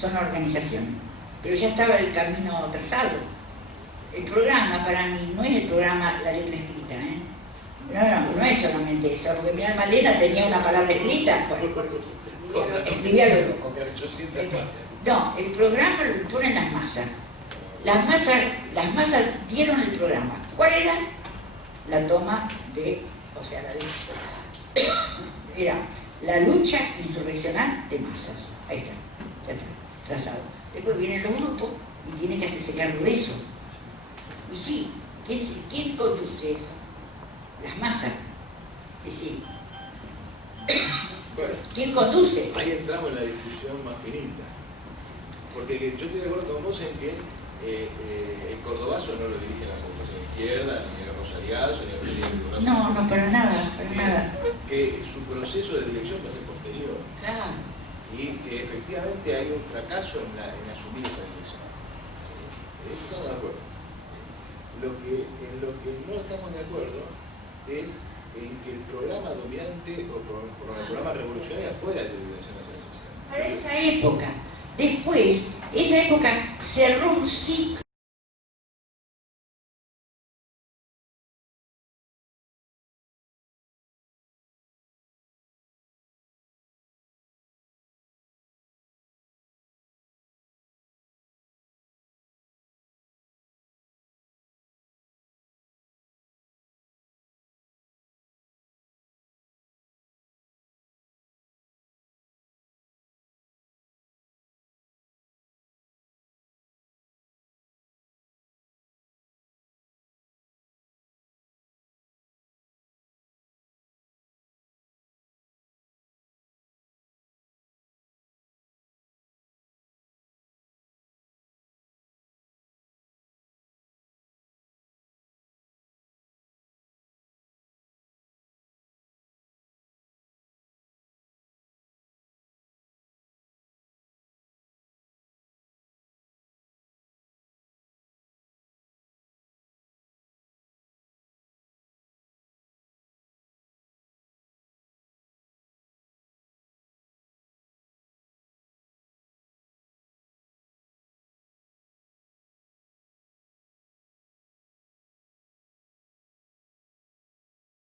son organizaciones, pero ya estaba el camino trazado. El programa para mí no es el programa la letra escrita, ¿eh? No es solamente eso, porque mirá, Malena tenía una palabra escrita, escribía lo loco. No, el programa lo imponen las masas. Las masas dieron el programa. ¿Cuál era? La toma de, o sea, era la lucha insurreccional de masas. Ahí está, ya está, trazado. Después vienen los grupos y tienen que hacerse cargo de eso. Y sí, ¿quién conduce eso? Las masas. Es decir, bueno, ¿quién conduce? ahí entramos en la discusión más finita. Porque yo estoy de acuerdo con vos en que el cordobazo no lo dirige la Confederación Izquierda, ni el Rosariazo, ni el PLN. No, para nada, para nada. Que su proceso de dirección va a ser posterior. Claro. Y que efectivamente hay un fracaso en asumir esa dirección. Eso estamos de acuerdo. En lo que no estamos de acuerdo es en que el programa dominante o el programa revolucionario fuera de Liberación Nacional Social. Para esa época. Después, esa época cerró un ciclo.